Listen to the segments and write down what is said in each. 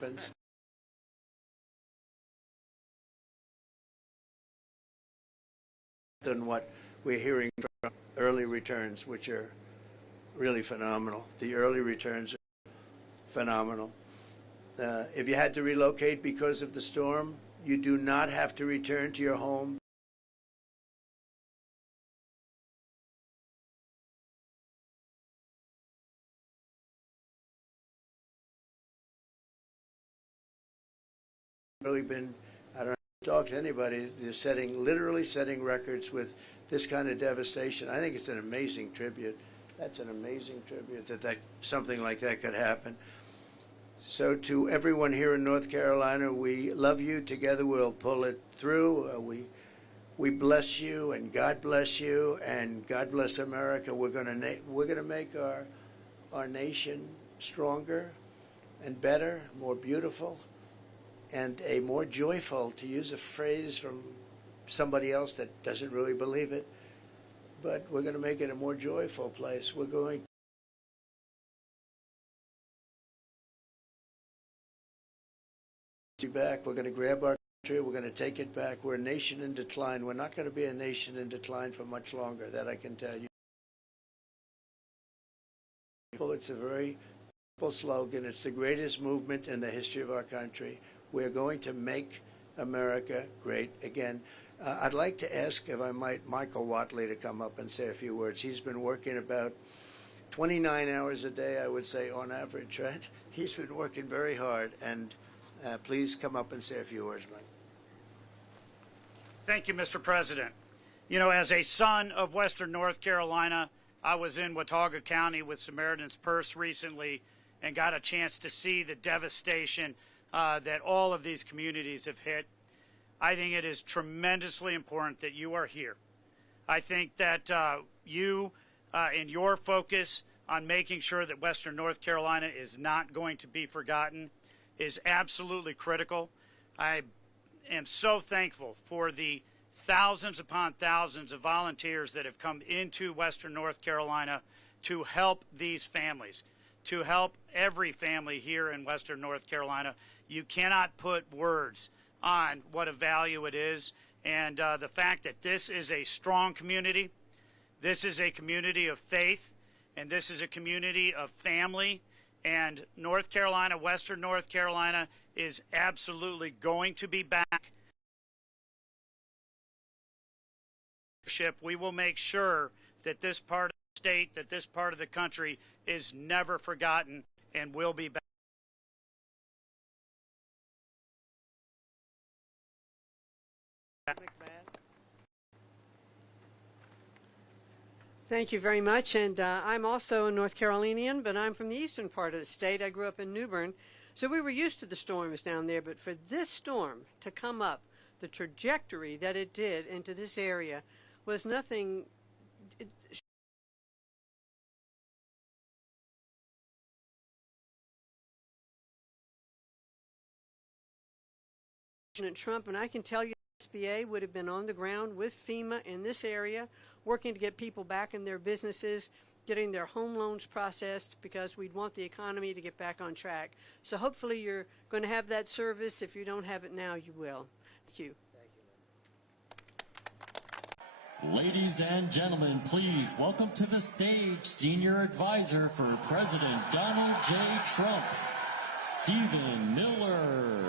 happens. Than what we're hearing from early returns, which are really phenomenal. The early returns are phenomenal. If you had to relocate because of the storm, you do not have to return to your home. Really been, I don't know, talk to anybody. They're literally setting records with this kind of devastation. I think it's an amazing tribute. That's an amazing tribute that something like that could happen. So to everyone here in North Carolina, we love you. Together we'll pull it through. We bless you, and God bless you, and God bless America. We're gonna make our nation stronger and better, more beautiful, and a more joyful, to use a phrase from somebody else that doesn't really believe it, but we're going to make it a more joyful place. We're going to back. We're going to grab our country. We're going to take it back. We're a nation in decline. We're not going to be a nation in decline for much longer. That I can tell you. It's a very simple slogan. It's the greatest movement in the history of our country. We're going to make America great again. I'd like to ask, if I might, Michael Watley to come up and say a few words. He's been working about 29 hours a day, I would say, on average, right? He's been working very hard, and please come up and say a few words, Mike. Thank you, Mr. President. You know, as a son of Western North Carolina, I was in Watauga County with Samaritan's Purse recently and got a chance to see the devastation that all of these communities have hit. I think it is tremendously important that you are here. I think that you and your focus on making sure that Western North Carolina is not going to be forgotten is absolutely critical. I am so thankful for the thousands upon thousands of volunteers that have come into Western North Carolina to help these families, to help every family here in Western North Carolina. You cannot put words on what a value it is. And the fact that this is a strong community, this is a community of faith, and this is a community of family. And North Carolina, Western North Carolina, is absolutely going to be back. We will make sure that this part of the state, that this part of the country is never forgotten and will be back. Thank you very much. And I'm also a North Carolinian, but I'm from the eastern part of the state. I grew up in New Bern, so we were used to the storms down there. But for this storm to come up, the trajectory that it did into this area was nothing. President Trump, and I can tell you SBA would have been on the ground with FEMA in this area, working to get people back in their businesses, getting their home loans processed, because we'd want the economy to get back on track. So hopefully you're going to have that service. If you don't have it now, you will. Thank you. Ladies and gentlemen, please welcome to the stage Senior Advisor for President Donald J. Trump, Stephen Miller.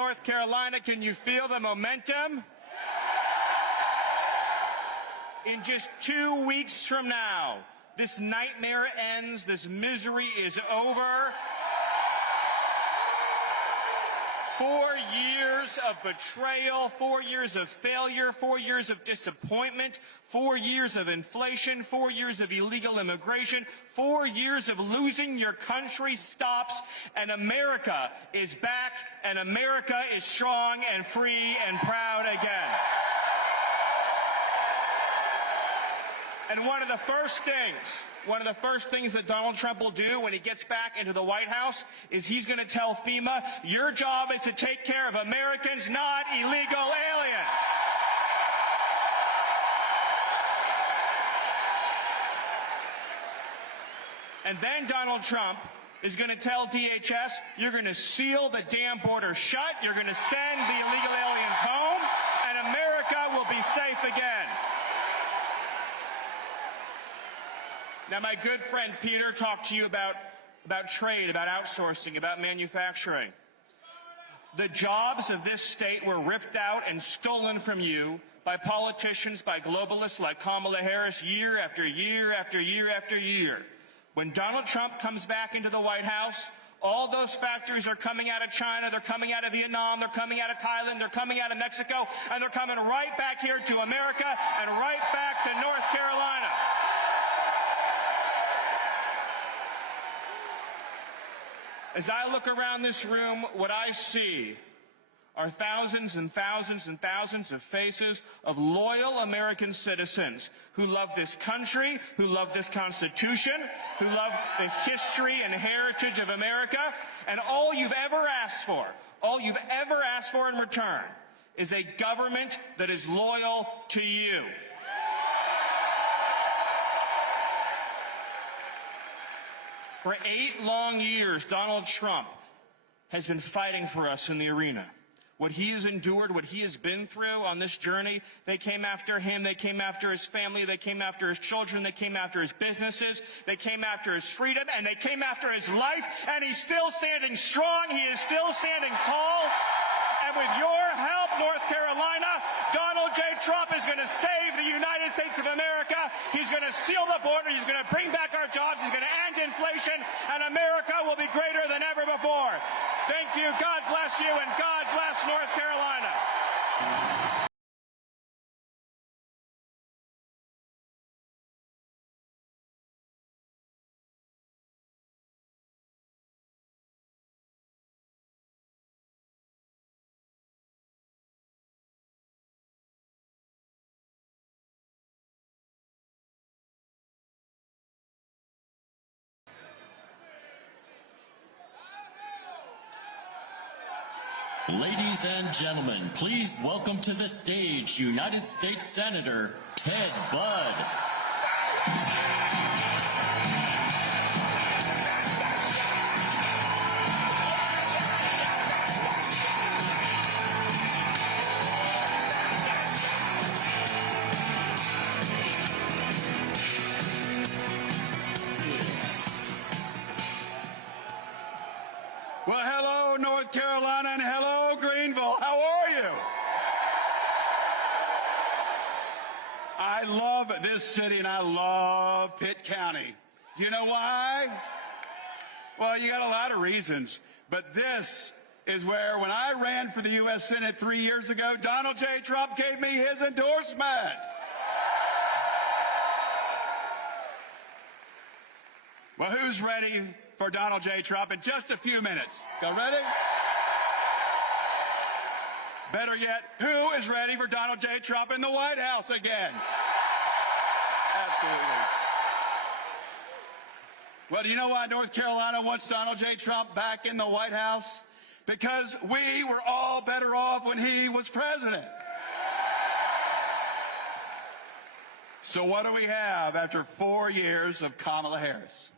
North Carolina, can you feel the momentum? In just 2 weeks from now, this nightmare ends, this misery is over. 4 years of betrayal, 4 years of failure, 4 years of disappointment, 4 years of inflation, 4 years of illegal immigration, 4 years of losing your country stops, and America is back, and America is strong and free and proud again. And one of the first things that Donald Trump will do when he gets back into the White House is he's going to tell FEMA, your job is to take care of Americans, not illegal aliens. And then Donald Trump is going to tell DHS, you're going to seal the damn border shut, you're going to send the illegal aliens home, and America will be safe again. Now, my good friend Peter talked to you about trade, about outsourcing, about manufacturing. The jobs of this state were ripped out and stolen from you by politicians, by globalists like Kamala Harris year after year after year after year. When Donald Trump comes back into the White House, all those factories are coming out of China, they're coming out of Vietnam, they're coming out of Thailand, they're coming out of Mexico, and they're coming right back here to America and right back to North Carolina. As I look around this room, what I see are thousands and thousands and thousands of faces of loyal American citizens who love this country, who love this Constitution, who love the history and heritage of America. And all you've ever asked for in return is a government that is loyal to you. For 8 long years, Donald Trump has been fighting for us in the arena. What he has endured, what he has been through on this journey, they came after him, they came after his family, they came after his children, they came after his businesses, they came after his freedom, and they came after his life, and he's still standing strong, he is still standing tall, and with your help, North Carolina, Donald J. Trump is going to save the United States of America, he's going to seal the border, he's going to bring back our jobs, he's going to end inflation, and America will be greater than ever before. Thank you, God bless you, and God bless North Carolina. Ladies and gentlemen, please welcome to the stage United States Senator Ted Budd. Well, hello, North Carolina, and hello, Greenville. How are you? I love this city, and I love Pitt County. You know why? Well, you got a lot of reasons, but this is where, when I ran for the U.S. Senate 3 years ago, Donald J. Trump gave me his endorsement. Well, who's ready for Donald J. Trump in just a few minutes? Go ready? Better yet, who is ready for Donald J. Trump in the White House again? Absolutely. Well, do you know why North Carolina wants Donald J. Trump back in the White House? Because we were all better off when he was president. So what do we have after 4 years of Kamala Harris?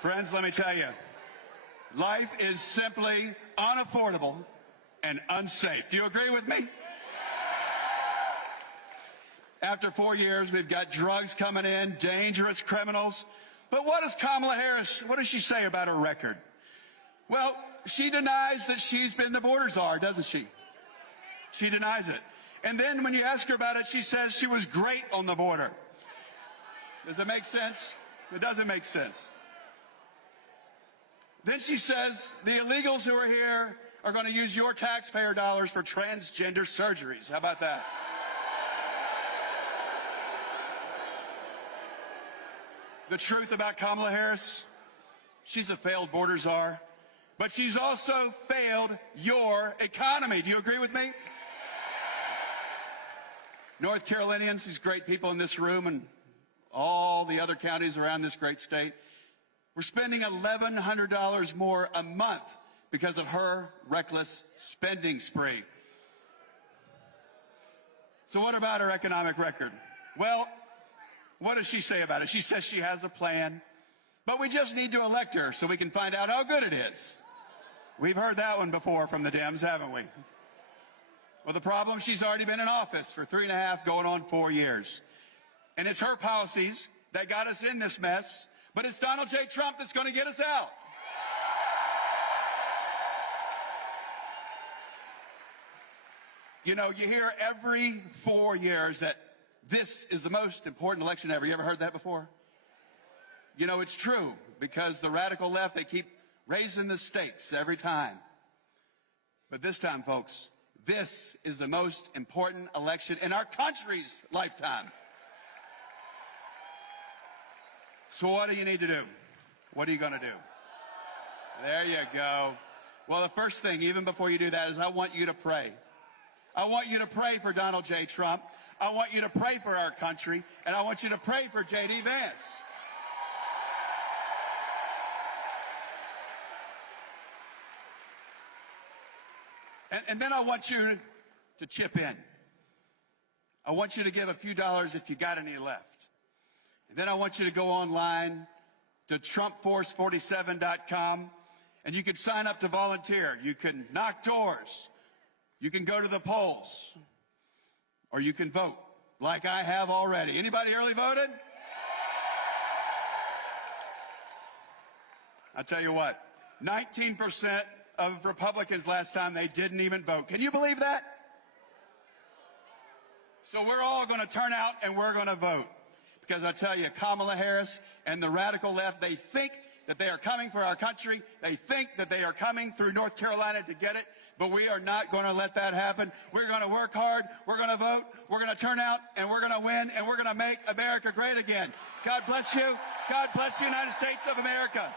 Friends, let me tell you, life is simply unaffordable and unsafe. Do you agree with me? After 4 years, we've got drugs coming in, dangerous criminals. But what does Kamala Harris, what does she say about her record? Well, she denies that she's been the border czar, doesn't she? She denies it. And then when you ask her about it, she says she was great on the border. Does it make sense? It doesn't make sense. Then she says the illegals who are here are going to use your taxpayer dollars for transgender surgeries. How about that? The truth about Kamala Harris, She's a failed border czar, but she's also failed your economy. Do you agree with me? North Carolinians, these great people in this room and all the other counties around this great state, we're spending $1,100 more a month because of her reckless spending spree. So what about her economic record? Well, what does she say about it? She says she has a plan, but we just need to elect her so we can find out how good it is. We've heard that one before from the Dems, haven't we? Well, the problem, she's already been in office for 3.5, going on 4 years. And it's her policies that got us in this mess, but it's Donald J. Trump that's going to get us out. You know, you hear every 4 years that this is the most important election ever. You ever heard that before? You know, it's true, because the radical left, they keep raising the stakes every time. But this time, folks, this is the most important election in our country's lifetime. So what do you need to do? What are you going to do? There you go. Well, the first thing, even before you do that, is I want you to pray. I want you to pray for Donald J. Trump. I want you to pray for our country. And I want you to pray for J.D. Vance. And then I want you to chip in. I want you to give a few dollars if you got any left. And then I want you to go online to TrumpForce47.com, and you can sign up to volunteer. You can knock doors. You can go to the polls. Or you can vote, like I have already. Anybody early voted? I'll tell you what, 19% of Republicans last time, they didn't even vote. Can you believe that? So we're all going to turn out and we're going to vote. Because I tell you, Kamala Harris and the radical left, they think that they are coming for our country. They think that they are coming through North Carolina to get it. But we are not going to let that happen. We're going to work hard. We're going to vote. We're going to turn out, and we're going to win, and we're going to make America great again. God bless you. God bless the United States of America.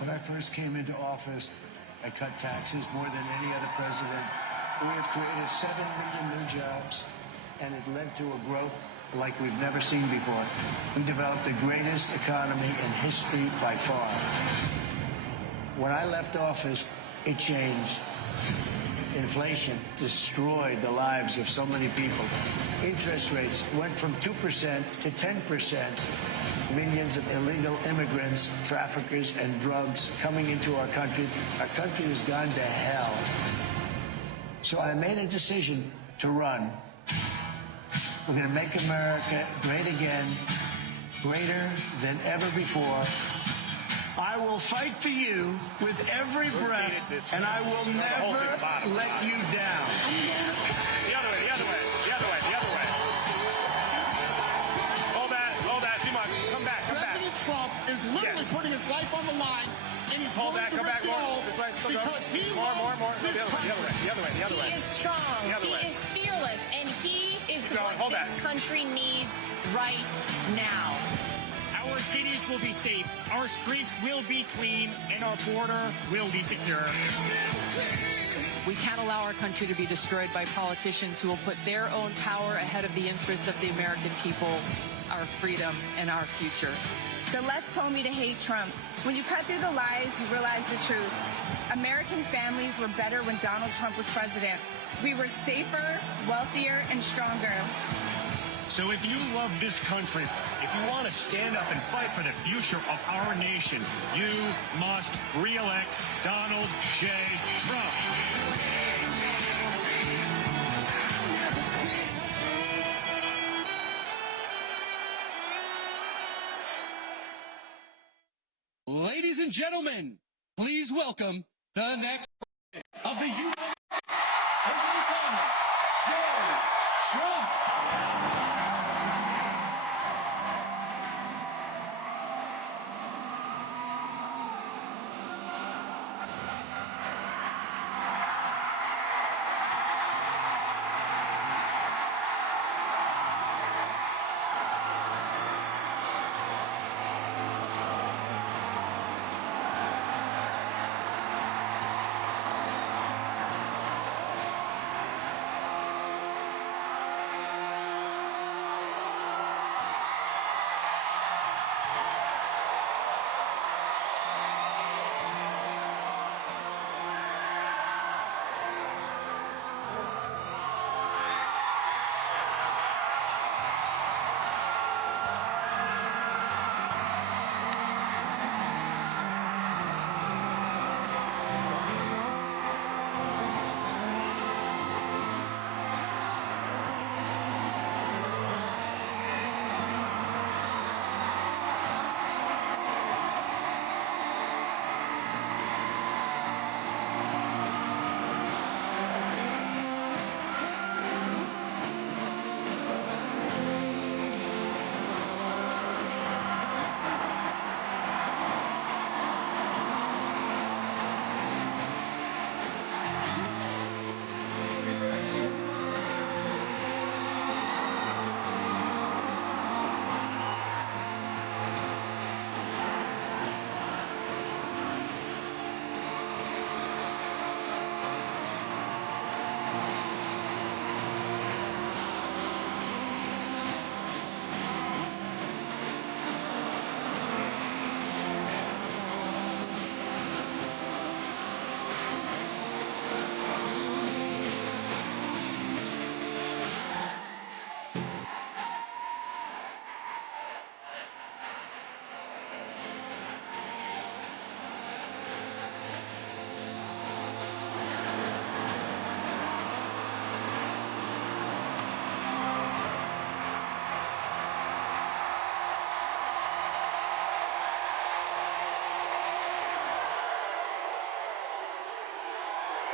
When I first came into office, I cut taxes more than any other president. We have created 7 million new jobs, and it led to a growth like we've never seen before. We developed the greatest economy in history by far. When I left office, it changed. Inflation destroyed the lives of so many people. Interest rates went from 2% to 10%. Millions of illegal immigrants, traffickers, and drugs coming into our country. Our country has gone to hell. So I made a decision to run. We're going to make America great again, greater than ever before. I will fight for you with every breath, and I will never let you down. The other way, the other way, the other way, the other way. Hold that, too much. Come back. President Trump is literally putting his life on the line, and he's Hold willing back, to come back risk it more. all This way, still go. because he More. loves No, the this other way, the other way, the other way, the other way. He is strong. The other He way. is fearless, and he is Keep going. Hold what this back. country needs right now. Our cities will be safe, our streets will be clean, and our border will be secure. We can't allow our country to be destroyed by politicians who will put their own power ahead of the interests of the American people, our freedom, and our future. The left told me to hate Trump. When you cut through the lies, you realize the truth. American families were better when Donald Trump was president. We were safer, wealthier, and stronger. So if you love this country, if you want to stand up and fight for the future of our nation, you must re-elect Donald J. Trump. Ladies and gentlemen, please welcome the next. of the U.S. President Donald J. Trump.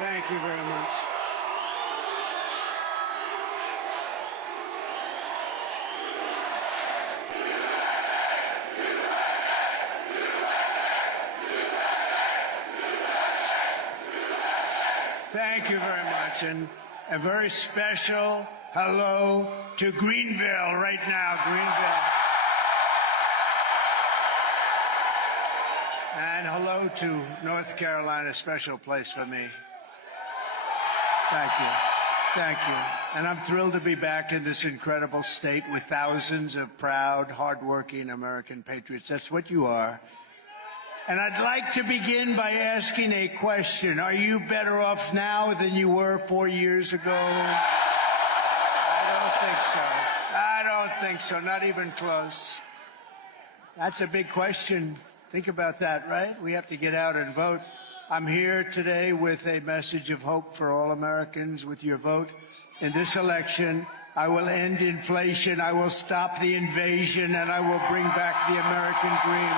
Thank you very much. Thank you very much, and a very special hello to Greenville right now, Greenville. And hello to North Carolina, a special place for me. Thank you. Thank you. And I'm thrilled to be back in this incredible state with thousands of proud, hardworking American patriots. That's what you are. And I'd like to begin by asking a question. Are you better off now than you were 4 years ago? I don't think so. I don't think so. Not even close. That's a big question. Think about that, right? We have to get out and vote. I'm here today with a message of hope for all Americans. With your vote in this election, I will end inflation, I will stop the invasion, and I will bring back the American dream.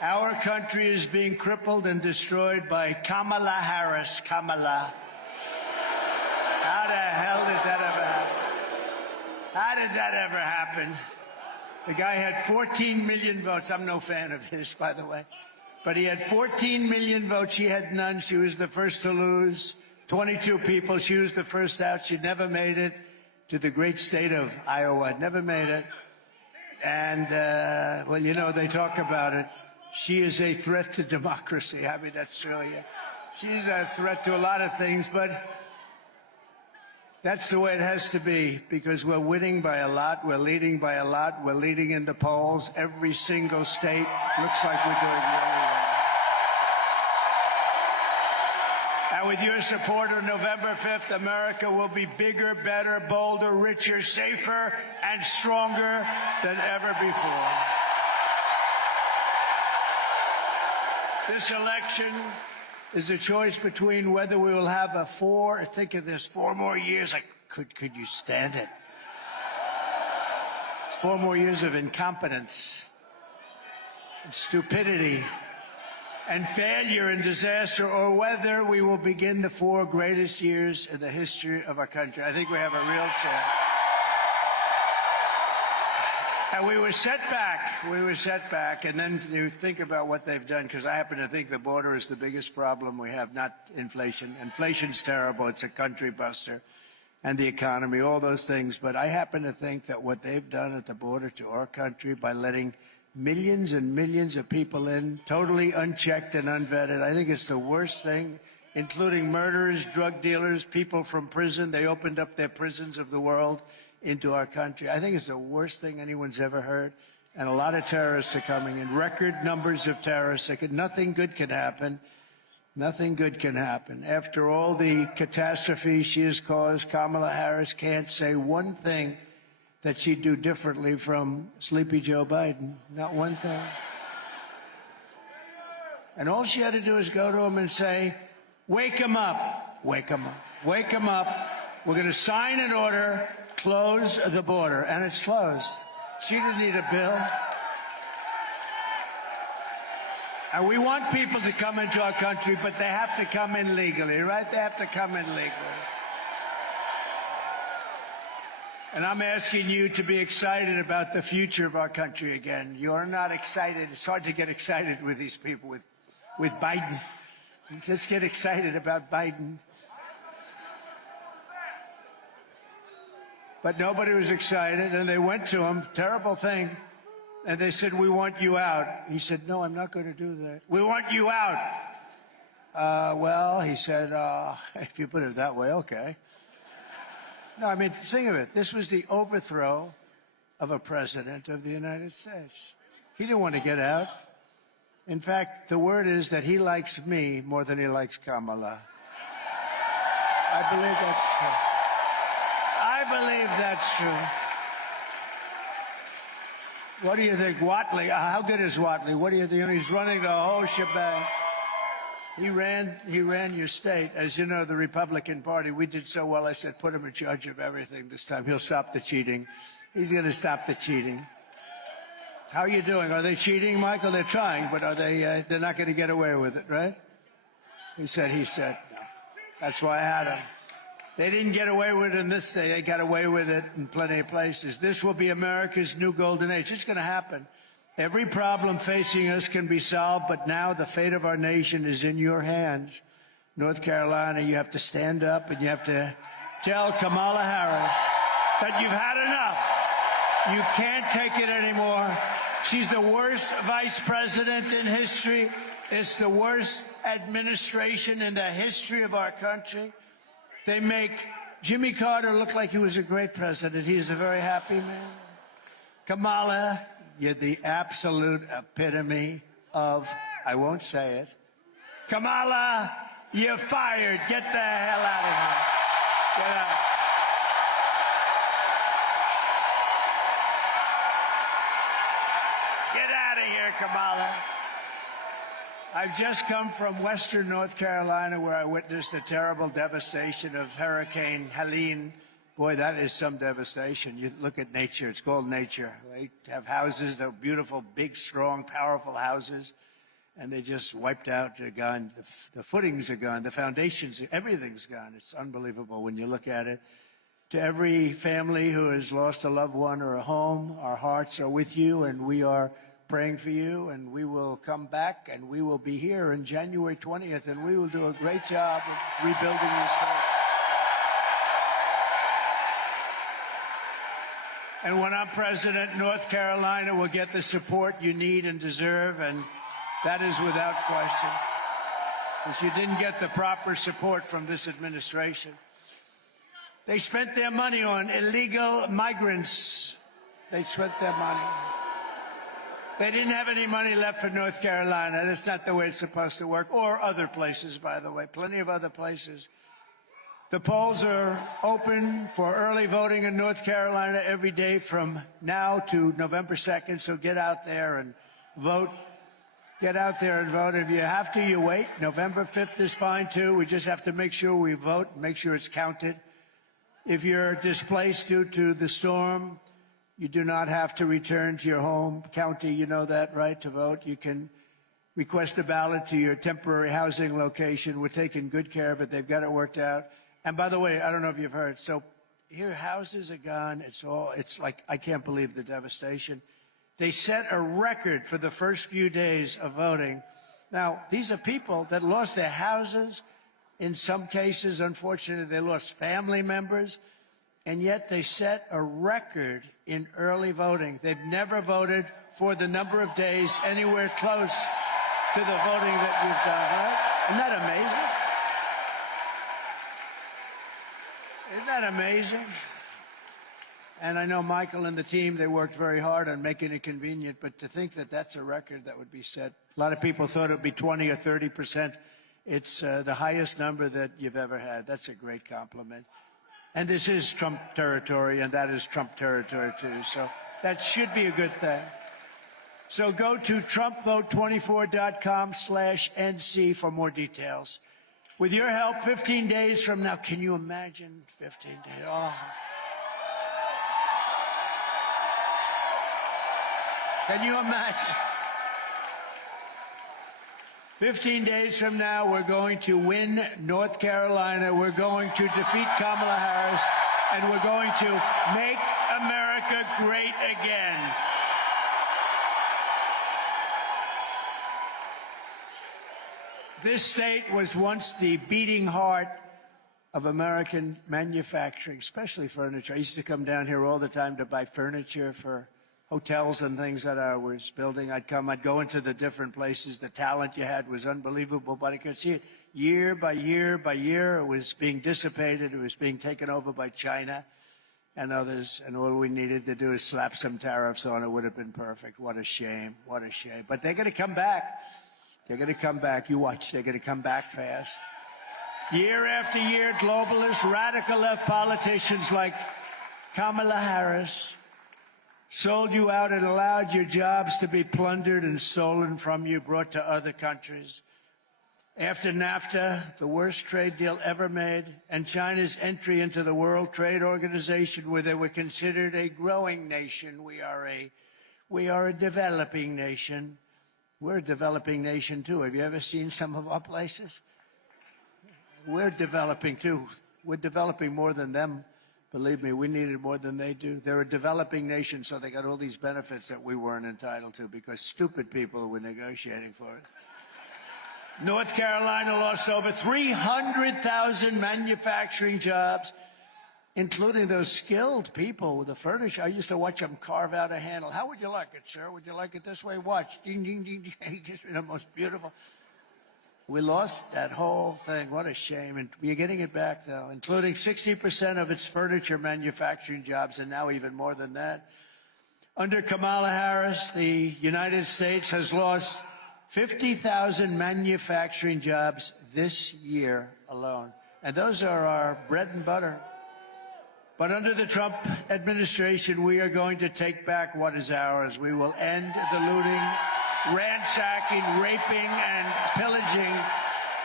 Our country is being crippled and destroyed by Kamala Harris. Kamala. How the hell did that ever happen? How did that ever happen? The guy had 14 million votes. I'm no fan of his, by the way. But he had 14 million votes. She had none. She was the first to lose. 22 people. She was the first out. She never made it to the great state of Iowa. Never made it. And, well, you know, they talk about it. She is a threat to democracy. I mean, that's really it. She's a threat to a lot of things, but that's the way it has to be, because we're winning by a lot, we're leading by a lot, we're leading in the polls. Every single state looks like we're doing really well. And with your support on November 5th, America will be bigger, better, bolder, richer, safer, and stronger than ever before. This election is a choice between whether we will have a think of this, 4 more years. Could you stand it? It's 4 more years of incompetence. stupidity and failure and disaster, or whether we will begin the 4 greatest years in the history of our country. I think we have a real chance. And we were set back, and then you think about what they've done, because I happen to think the border is the biggest problem we have, not inflation. Inflation's terrible. It's a country buster. And the economy, all those things. But I happen to think that what they've done at the border to our country by letting millions and millions of people in, totally unchecked and unvetted, I think it's the worst thing, including murderers, drug dealers, people from prison. They opened up their prisons of the world into our country. I think it's the worst thing anyone's ever heard. And a lot of terrorists are coming in, record numbers of terrorists. Nothing good can happen. Nothing good can happen. After all the catastrophe she has caused, Kamala Harris can't say one thing that she'd do differently from Sleepy Joe Biden. Not one thing. And all she had to do is go to him and say, wake him up, wake him up, wake him up. We're going to sign an order, close the border. And it's closed. She didn't need a bill. And we want people to come into our country, but they have to come in legally, right? They have to come in legally. And I'm asking you to be excited about the future of our country again. You're not excited. It's hard to get excited with these people, with Biden. Let's get excited about Biden. But nobody was excited, and they went to him, terrible thing, and they said, we want you out. He said, no, I'm not going to do that. We want you out. Well, he said, if you put it that way, okay. No, I mean, think of it. This was the overthrow of a president of the United States. He didn't want to get out. In fact, the word is that he likes me more than he likes Kamala. I believe that's true. I believe that's true. What do you think, Watley? How good is Watley? What do you think? He's running the whole shebang. He ran your state. As you know, the Republican Party, we did so well. I said, put him in charge of everything this time. He'll stop the cheating. He's going to stop the cheating. How are you doing? Are they cheating, Michael? They're trying, but are they? They're not going to get away with it, right? He said. No. That's why I had him. They didn't get away with it in this state. They got away with it in plenty of places. This will be America's new golden age. It's going to happen. Every problem facing us can be solved, but now the fate of our nation is in your hands. North Carolina, you have to stand up and you have to tell Kamala Harris that you've had enough. You can't take it anymore. She's the worst vice president in history. It's the worst administration in the history of our country. They make Jimmy Carter look like he was a great president. He's a very happy man. Kamala, you're the absolute epitome of, I won't say it. Kamala, you're fired. Get the hell out of here. Get out. Get out of here, Kamala. I've just come from western North Carolina, where I witnessed the terrible devastation of Hurricane Helene. Boy, that is some devastation. You look at nature. It's called nature. They have houses. They're beautiful, big, strong, powerful houses. And they just wiped out. They're gone. The footings are gone. The foundations, everything's gone. It's unbelievable when you look at it. To every family who has lost a loved one or a home, our hearts are with you, and we are praying for you, and we will come back, and we will be here on January 20th, and we will do a great job of rebuilding your state. And when I'm president, North Carolina will get the support you need and deserve, and that is without question, because you didn't get the proper support from this administration. They spent their money on illegal migrants. They spent their money. They didn't have any money left for North Carolina. That's not the way it's supposed to work. Or other places, by the way, plenty of other places. The polls are open for early voting in North Carolina every day from now to November 2nd, so get out there and vote. Get out there and vote. If you have to, you wait. November 5th is fine, too. We just have to make sure we vote, make sure it's counted. If you're displaced due to the storm, You do not have to return to your home county, you know that, right, to vote. You can request a ballot to your temporary housing location. We're taking good care of it. They've got it worked out. And by the way, I don't know if you've heard, so here houses are gone. It's like, I can't believe the devastation. They set a record for the first few days of voting. Now, these are people that lost their houses. In some cases, unfortunately, they lost family members. And yet they set a record in early voting. They've never voted for the number of days anywhere close to the voting that we've done, right? Isn't that amazing? Isn't that amazing? And I know Michael and the team, they worked very hard on making it convenient, but to think that that's a record that would be set. A lot of people thought it would be 20 or 30%. It's the highest number that you've ever had. That's a great compliment. And this is Trump territory, and that is Trump territory, too. So that should be a good thing. So go to TrumpVote24.com/NC for more details. With your help, 15 days from now, can you imagine 15 days? Oh. Can you imagine? 15 days from now, we're going to win North Carolina. We're going to defeat Kamala Harris, and we're going to make America great again. This state was once the beating heart of American manufacturing, especially furniture. I used to come down here all the time to buy furniture for hotels and things that I was building. I'd go into the different places. The talent you had was unbelievable, but I could see it year by year by year. It was being dissipated. It was being taken over by China and others, and all we needed to do is slap some tariffs on it. It would have been perfect. What a shame. What a shame. But they're going to come back. They're going to come back. You watch. They're going to come back fast. Year after year, globalist, radical left politicians like Kamala Harris sold you out and allowed your jobs to be plundered and stolen from you, brought to other countries. After NAFTA, the worst trade deal ever made, and China's entry into the World Trade Organization, where they were considered a growing nation, we are a developing nation. We're a developing nation, too. Have you ever seen some of our places? We're developing, too. We're developing more than them. Believe me, we need it more than they do. They're a developing nation, so they got all these benefits that we weren't entitled to because stupid people were negotiating for it. North Carolina lost over 300,000 manufacturing jobs, including those skilled people with the furniture. I used to watch them carve out a handle. How would you like it, sir? Would you like it this way? Watch. Ding, ding, ding, ding. He gives me the most beautiful. We lost that whole thing. What a shame. And we're getting it back, though, including 60% of its furniture manufacturing jobs, and now even more than that. Under Kamala Harris, the United States has lost 50,000 manufacturing jobs this year alone. And those are our bread and butter. But under the Trump administration, we are going to take back what is ours. We will end the looting, ransacking, raping, and pillaging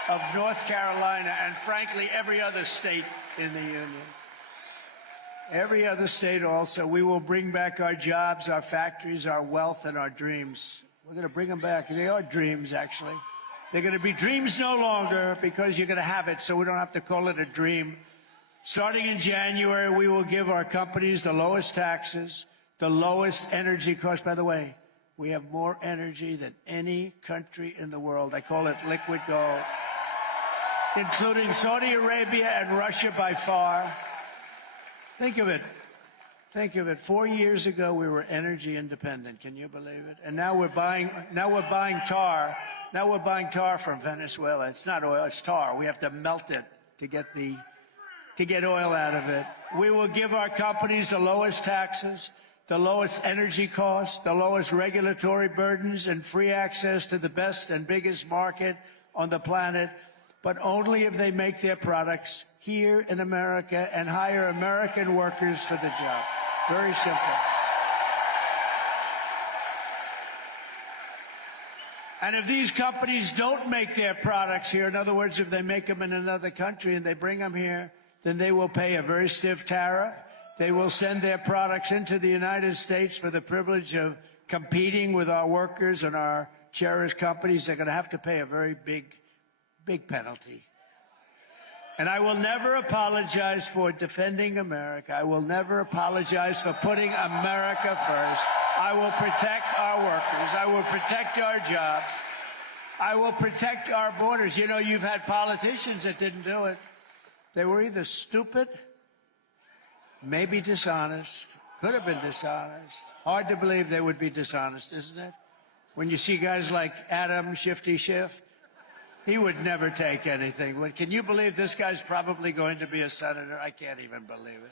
of North Carolina and, frankly, every other state in the Union. Every other state also. We will bring back our jobs, our factories, our wealth, and our dreams. We're going to bring them back. They are dreams, actually. They're going to be dreams no longer because you're going to have it, so we don't have to call it a dream. Starting in January, we will give our companies the lowest taxes, the lowest energy costs. By the way, we have more energy than any country in the world. I call it liquid gold, including Saudi Arabia and Russia by far. Think of it. Think of it. 4 years ago, we were energy independent. Can you believe it? And now we're buying tar. Now we're buying tar from Venezuela. It's not oil, it's tar. We have to melt it to get oil out of it. We will give our companies the lowest taxes, the lowest energy costs, the lowest regulatory burdens, and free access to the best and biggest market on the planet, but only if they make their products here in America and hire American workers for the job. Very simple. And if these companies don't make their products here, in other words, if they make them in another country and they bring them here, then they will pay a very stiff tariff. They will send their products into the United States for the privilege of competing with our workers and our cherished companies. They're going to have to pay a very big penalty. And I will never apologize for defending America. I will never apologize for putting America first. I will protect our workers. I will protect our jobs. I will protect our borders. You know, you've had politicians that didn't do it. They were either stupid, maybe dishonest, could have been dishonest. Hard to believe they would be dishonest, isn't it? When you see guys like Adam Shifty Schiff, he would never take anything. Can you believe this guy's probably going to be a senator? I can't even believe it.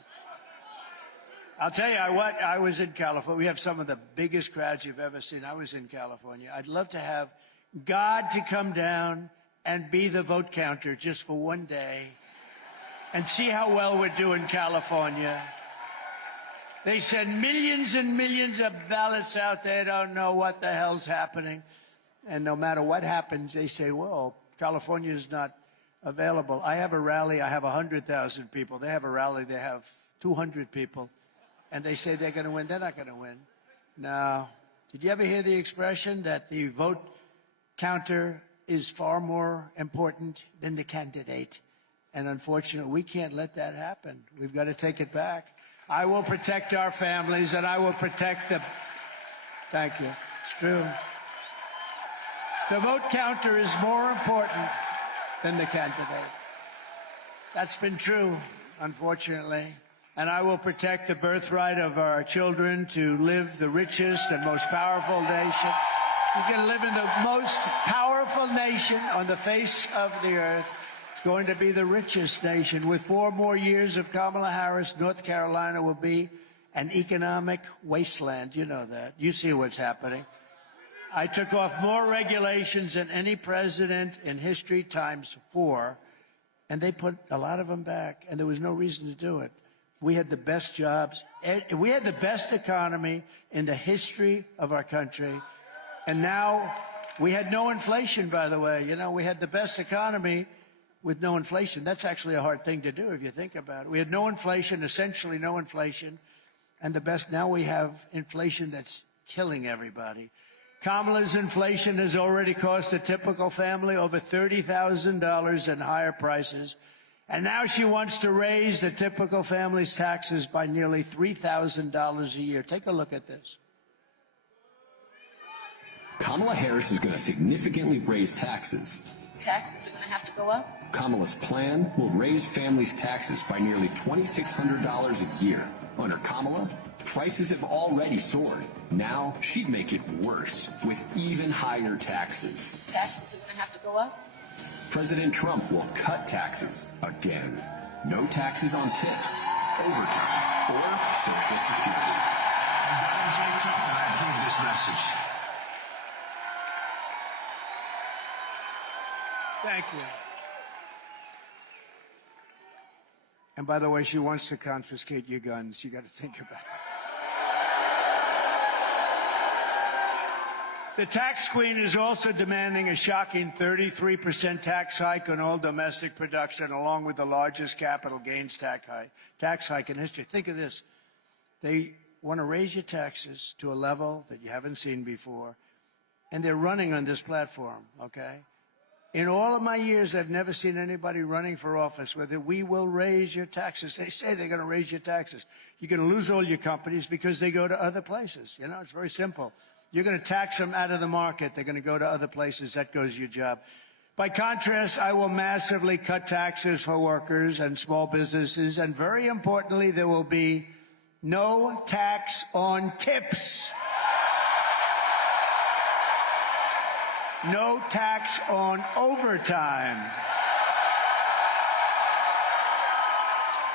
I'll tell you what, I was in California. We have some of the biggest crowds you've ever seen. I was in California. I'd love to have God to come down and be the vote counter just for one day and see how well we're doing in California. They send millions and millions of ballots out. They don't know what the hell's happening. And no matter what happens, they say, well, California is not available. I have a rally. I have 100,000 people. They have a rally. They have 200 people. And they say they're going to win. They're not going to win. No. Did you ever hear the expression that the vote counter is far more important than the candidate? And unfortunately, we can't let that happen. We've got to take it back. I will protect our families, and I will protect the... Thank you. It's true. The vote counter is more important than the candidate. That's been true, unfortunately. And I will protect the birthright of our children to live the richest and most powerful nation. He's going to live in the most powerful nation on the face of the earth. It's going to be the richest nation. With 4 more years of Kamala Harris, North Carolina will be an economic wasteland. You know that. You see what's happening. I took off more regulations than any president in history ×4, and they put a lot of them back, and there was no reason to do it. We had the best jobs. We had the best economy in the history of our country. And now we had no inflation, by the way. You know, we had the best economy with no inflation. That's actually a hard thing to do if you think about it. We had no inflation, essentially no inflation, and the best. Now we have inflation that's killing everybody. Kamala's inflation has already cost a typical family over $30,000 in higher prices. And now she wants to raise the typical family's taxes by nearly $3,000 a year. Take a look at this. Kamala Harris is going to significantly raise taxes. Taxes are going to have to go up? Kamala's plan will raise families' taxes by nearly $2,600 a year. Under Kamala, prices have already soared. Now she'd make it worse with even higher taxes. Taxes are going to have to go up? President Trump will cut taxes again. No taxes on tips, overtime, or Social Security. I'm Donald J. Trump, and I approve this message. Thank you. And by the way, she wants to confiscate your guns. You got to think about it. The tax queen is also demanding a shocking 33% tax hike on all domestic production, along with the largest capital gains tax hike in history. Think of this. They want to raise your taxes to a level that you haven't seen before, and they're running on this platform, okay? In all of my years, I've never seen anybody running for office with it. We will raise your taxes. They say they're going to raise your taxes. You're going to lose all your companies because they go to other places. You know, it's very simple. You're going to tax them out of the market. They're going to go to other places. That goes your job. By contrast, I will massively cut taxes for workers and small businesses. And very importantly, there will be no tax on tips. No tax on overtime.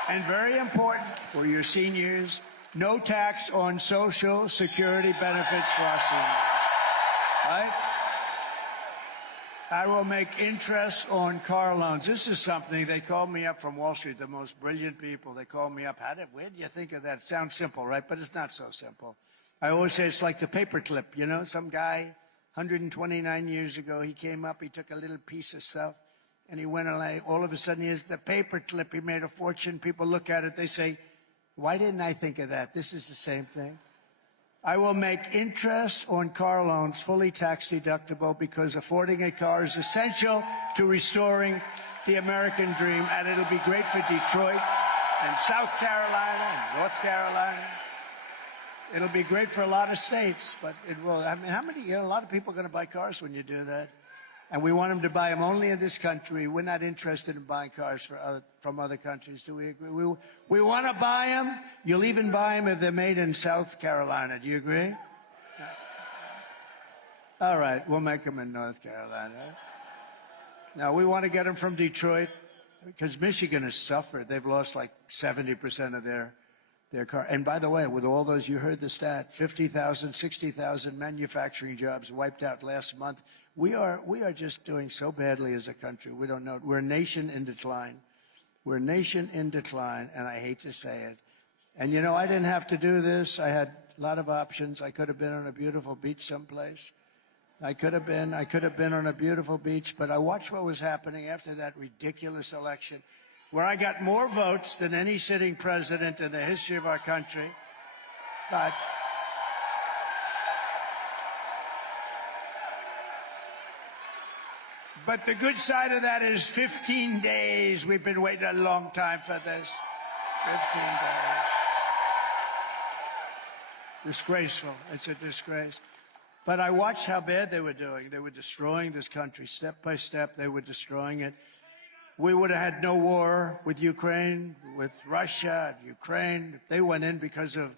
And very important for your seniors, no tax on Social Security benefits for our seniors. Right? I will make interest on car loans. This is something, they called me up from Wall Street, the most brilliant people. They called me up. Where do you think of that? Sounds simple, right? But it's not so simple. I always say it's like the paperclip, you know, some guy 129 years ago, he came up, he took a little piece of stuff, and he went and all of a sudden he has the paper clip. He made a fortune. People look at it, they say, Why didn't I think of that? This is the same thing. I will make interest on car loans fully tax deductible because affording a car is essential to restoring the American dream, and it'll be great for Detroit and South Carolina and North Carolina. It'll be great for a lot of states, but it will. I mean, a lot of people are going to buy cars when you do that. And we want them to buy them only in this country. We're not interested in buying cars from other countries. Do we agree? We want to buy them. You'll even buy them if they're made in South Carolina. Do you agree? All right, we'll make them in North Carolina. Now, we want to get them from Detroit because Michigan has suffered. They've lost like 70% of their car. And by the way, with all those, you heard the stat, 50,000, 60,000 manufacturing jobs wiped out last month. We are just doing so badly as a country. We don't know it. We're a nation in decline. We're a nation in decline, and I hate to say it. And, you know, I didn't have to do this. I had a lot of options. I could have been on a beautiful beach someplace. I could have been on a beautiful beach, but I watched what was happening after that ridiculous election, where I got more votes than any sitting president in the history of our country. But the good side of that is 15 days. We've been waiting a long time for this. 15 days. Disgraceful. It's a disgrace. But I watched how bad they were doing. They were destroying this country step by step. They were destroying it. We would have had no war with Ukraine, with Russia, Ukraine. They went in because of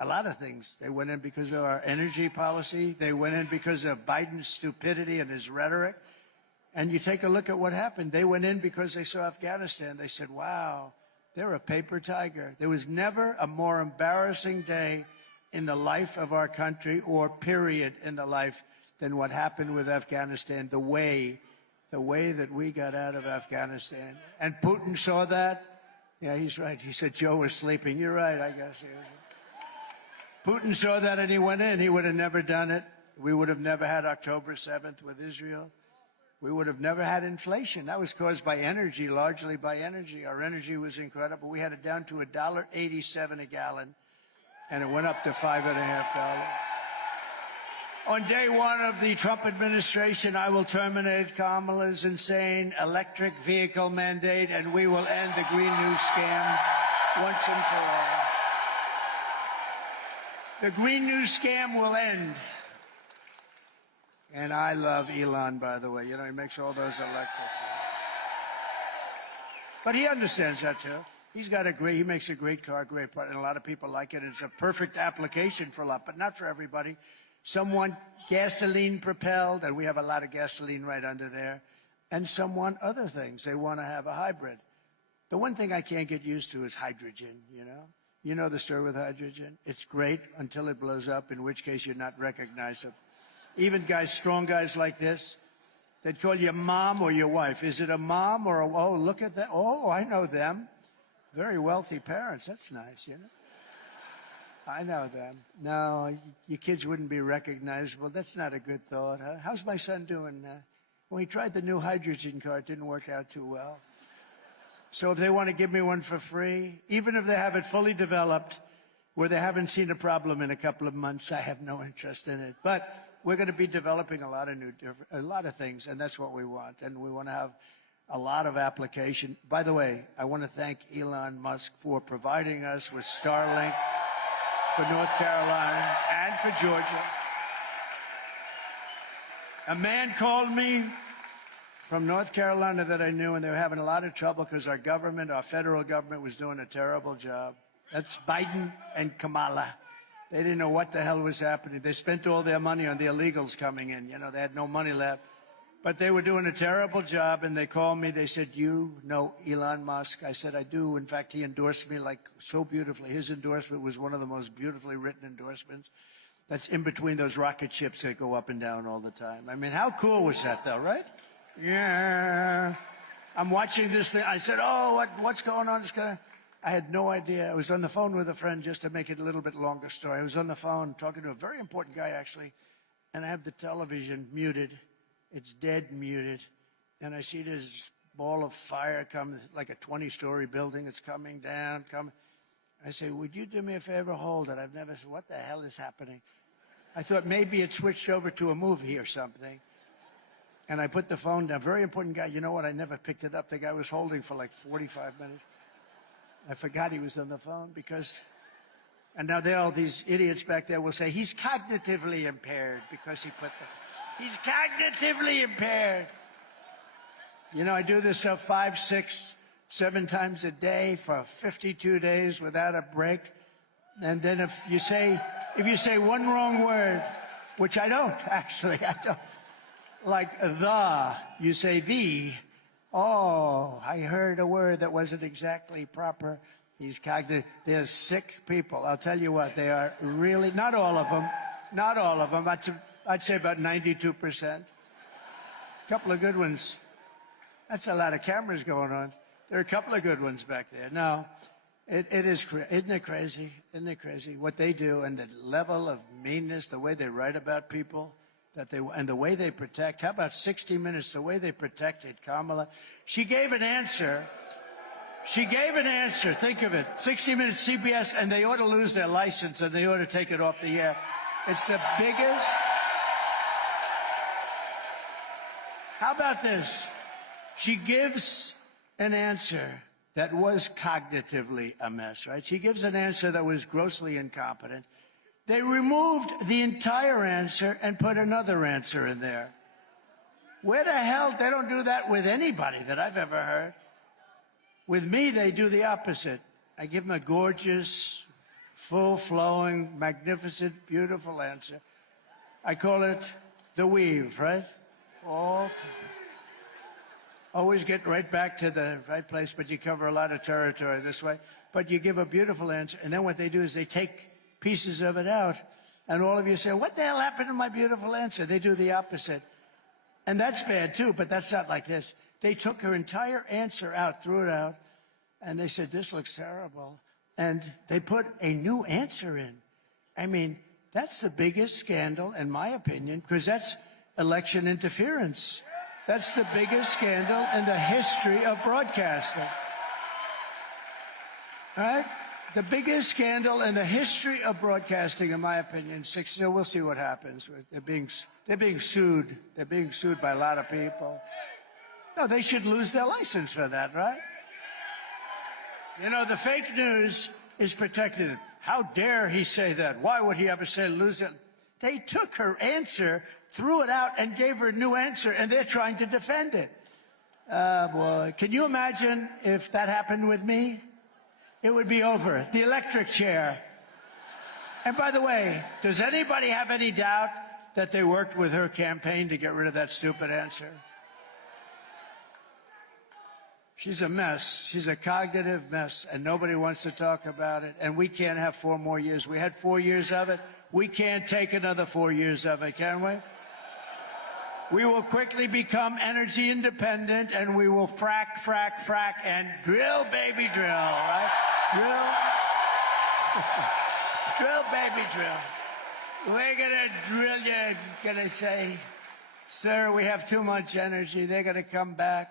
a lot of things. They went in because of our energy policy. They went in because of Biden's stupidity and his rhetoric. And you take a look at what happened. They went in because they saw Afghanistan. They said, wow, they're a paper tiger. There was never a more embarrassing day in the life of our country, or period in the life, than what happened with Afghanistan, the way that we got out of Afghanistan. And Putin saw that. Yeah, he's right. He said Joe was sleeping. You're right, I guess. Putin saw that and he went in. He would have never done it. We would have never had October 7th with Israel. We would have never had inflation. That was caused by energy, largely by energy. Our energy was incredible. We had it down to $1.87 a gallon, and it went up to $5.50. On day one of the Trump administration, I will terminate Kamala's insane electric vehicle mandate, and we will end the Green New scam once and for all. The Green New scam will end. And I love Elon, by the way. You know, he makes all those electric cars. But he understands that, too. He makes a great car, great part, and a lot of people like it. It's a perfect application for a lot, but not for everybody. Some want gasoline propelled, and we have a lot of gasoline right under there. And some want other things. They want to have a hybrid. The one thing I can't get used to is hydrogen, you know? You know the story with hydrogen? It's great until it blows up, in which case you're not recognizable. Even guys, strong guys like this, they'd call you mom or your wife. Is it a mom or oh, look at that. Oh, I know them. Very wealthy parents. That's nice, you know? I know them. No, your kids wouldn't be recognizable. That's not a good thought. Huh? How's my son doing? Well, he tried the new hydrogen car. It didn't work out too well. So if they want to give me one for free, even if they have it fully developed, where they haven't seen a problem in a couple of months, I have no interest in it. But we're going to be developing a lot of things, and that's what we want. And we want to have a lot of application. By the way, I want to thank Elon Musk for providing us with Starlink for North Carolina and for Georgia. A man called me from North Carolina that I knew, and they were having a lot of trouble because our government, our federal government, was doing a terrible job. That's Biden and Kamala. They didn't know what the hell was happening. They spent all their money on the illegals coming in. You know, they had no money left. But they were doing a terrible job, and they called me. They said, you know Elon Musk? I said, I do. In fact, he endorsed me like so beautifully. His endorsement was one of the most beautifully written endorsements. That's in between those rocket ships that go up and down all the time. I mean, how cool was that, though, right? Yeah. I'm watching this thing. I said, oh, what's going on? I had no idea. I was on the phone with a friend, just to make it a little bit longer story. I was on the phone talking to a very important guy, actually, and I have the television muted. It's dead muted. And I see this ball of fire come, like a 20-story building. It's coming down, I say, would you do me a favor? Hold it. I've never said, what the hell is happening? I thought maybe it switched over to a movie or something. And I put the phone down. Very important guy. You know what? I never picked it up. The guy was holding for like 45 minutes. I forgot he was on the phone because... And now all these idiots back there will say, he's cognitively impaired because he put the... He's cognitively impaired. You know, I do this 5, 6, 7 times a day for 52 days without a break. And then if you say one wrong word, which I don't, actually, I don't, like the, you say the, oh, I heard a word that wasn't exactly proper. He's cognitive. They're sick people. I'll tell you what, they are really, not all of them, I'd say about 92%. A couple of good ones. That's a lot of cameras going on. There are a couple of good ones back there. No, it is, isn't it crazy? Isn't it crazy what they do and the level of meanness, the way they write about people, and the way they protect. How about 60 Minutes, the way they protected Kamala? She gave an answer. Think of it. 60 Minutes, CBS, and they ought to lose their license and they ought to take it off the air. It's the biggest. How about this? She gives an answer that was cognitively a mess, right? She gives an answer that was grossly incompetent. They removed the entire answer and put another answer in there. Where the hell? They don't do that with anybody that I've ever heard. With me, they do the opposite. I give them a gorgeous, full-flowing, magnificent, beautiful answer. I call it the weave, right? Always get right back to the right place, but you cover a lot of territory this way. But you give a beautiful answer, and then what they do is they take pieces of it out, and all of you say, what the hell happened to my beautiful answer? They do the opposite. And that's bad, too, but that's not like this. They took her entire answer out, threw it out, and they said, this looks terrible. And they put a new answer in. I mean, that's the biggest scandal, in my opinion, because that's election interference. That's the biggest scandal in the history of broadcasting. All right? The biggest scandal in the history of broadcasting, in my opinion. So we'll see what happens. They're being sued. They're being sued by a lot of people. No, they should lose their license for that, right? You know, the fake news is protected. How dare he say that? Why would he ever say lose it? They took her answer, threw it out, and gave her a new answer, and they're trying to defend it. Boy, can you imagine if that happened with me? It would be over. The electric chair. And by the way, does anybody have any doubt that they worked with her campaign to get rid of that stupid answer? She's a mess. She's a cognitive mess, and nobody wants to talk about it. And we can't have 4 more years. We had 4 years of it. We can't take another 4 years of it, can we? We will quickly become energy independent, and we will frack, and drill, baby, drill, right? Drill. Drill, baby, drill. We're going to drill you. Going to say, sir, we have too much energy. They're going to come back.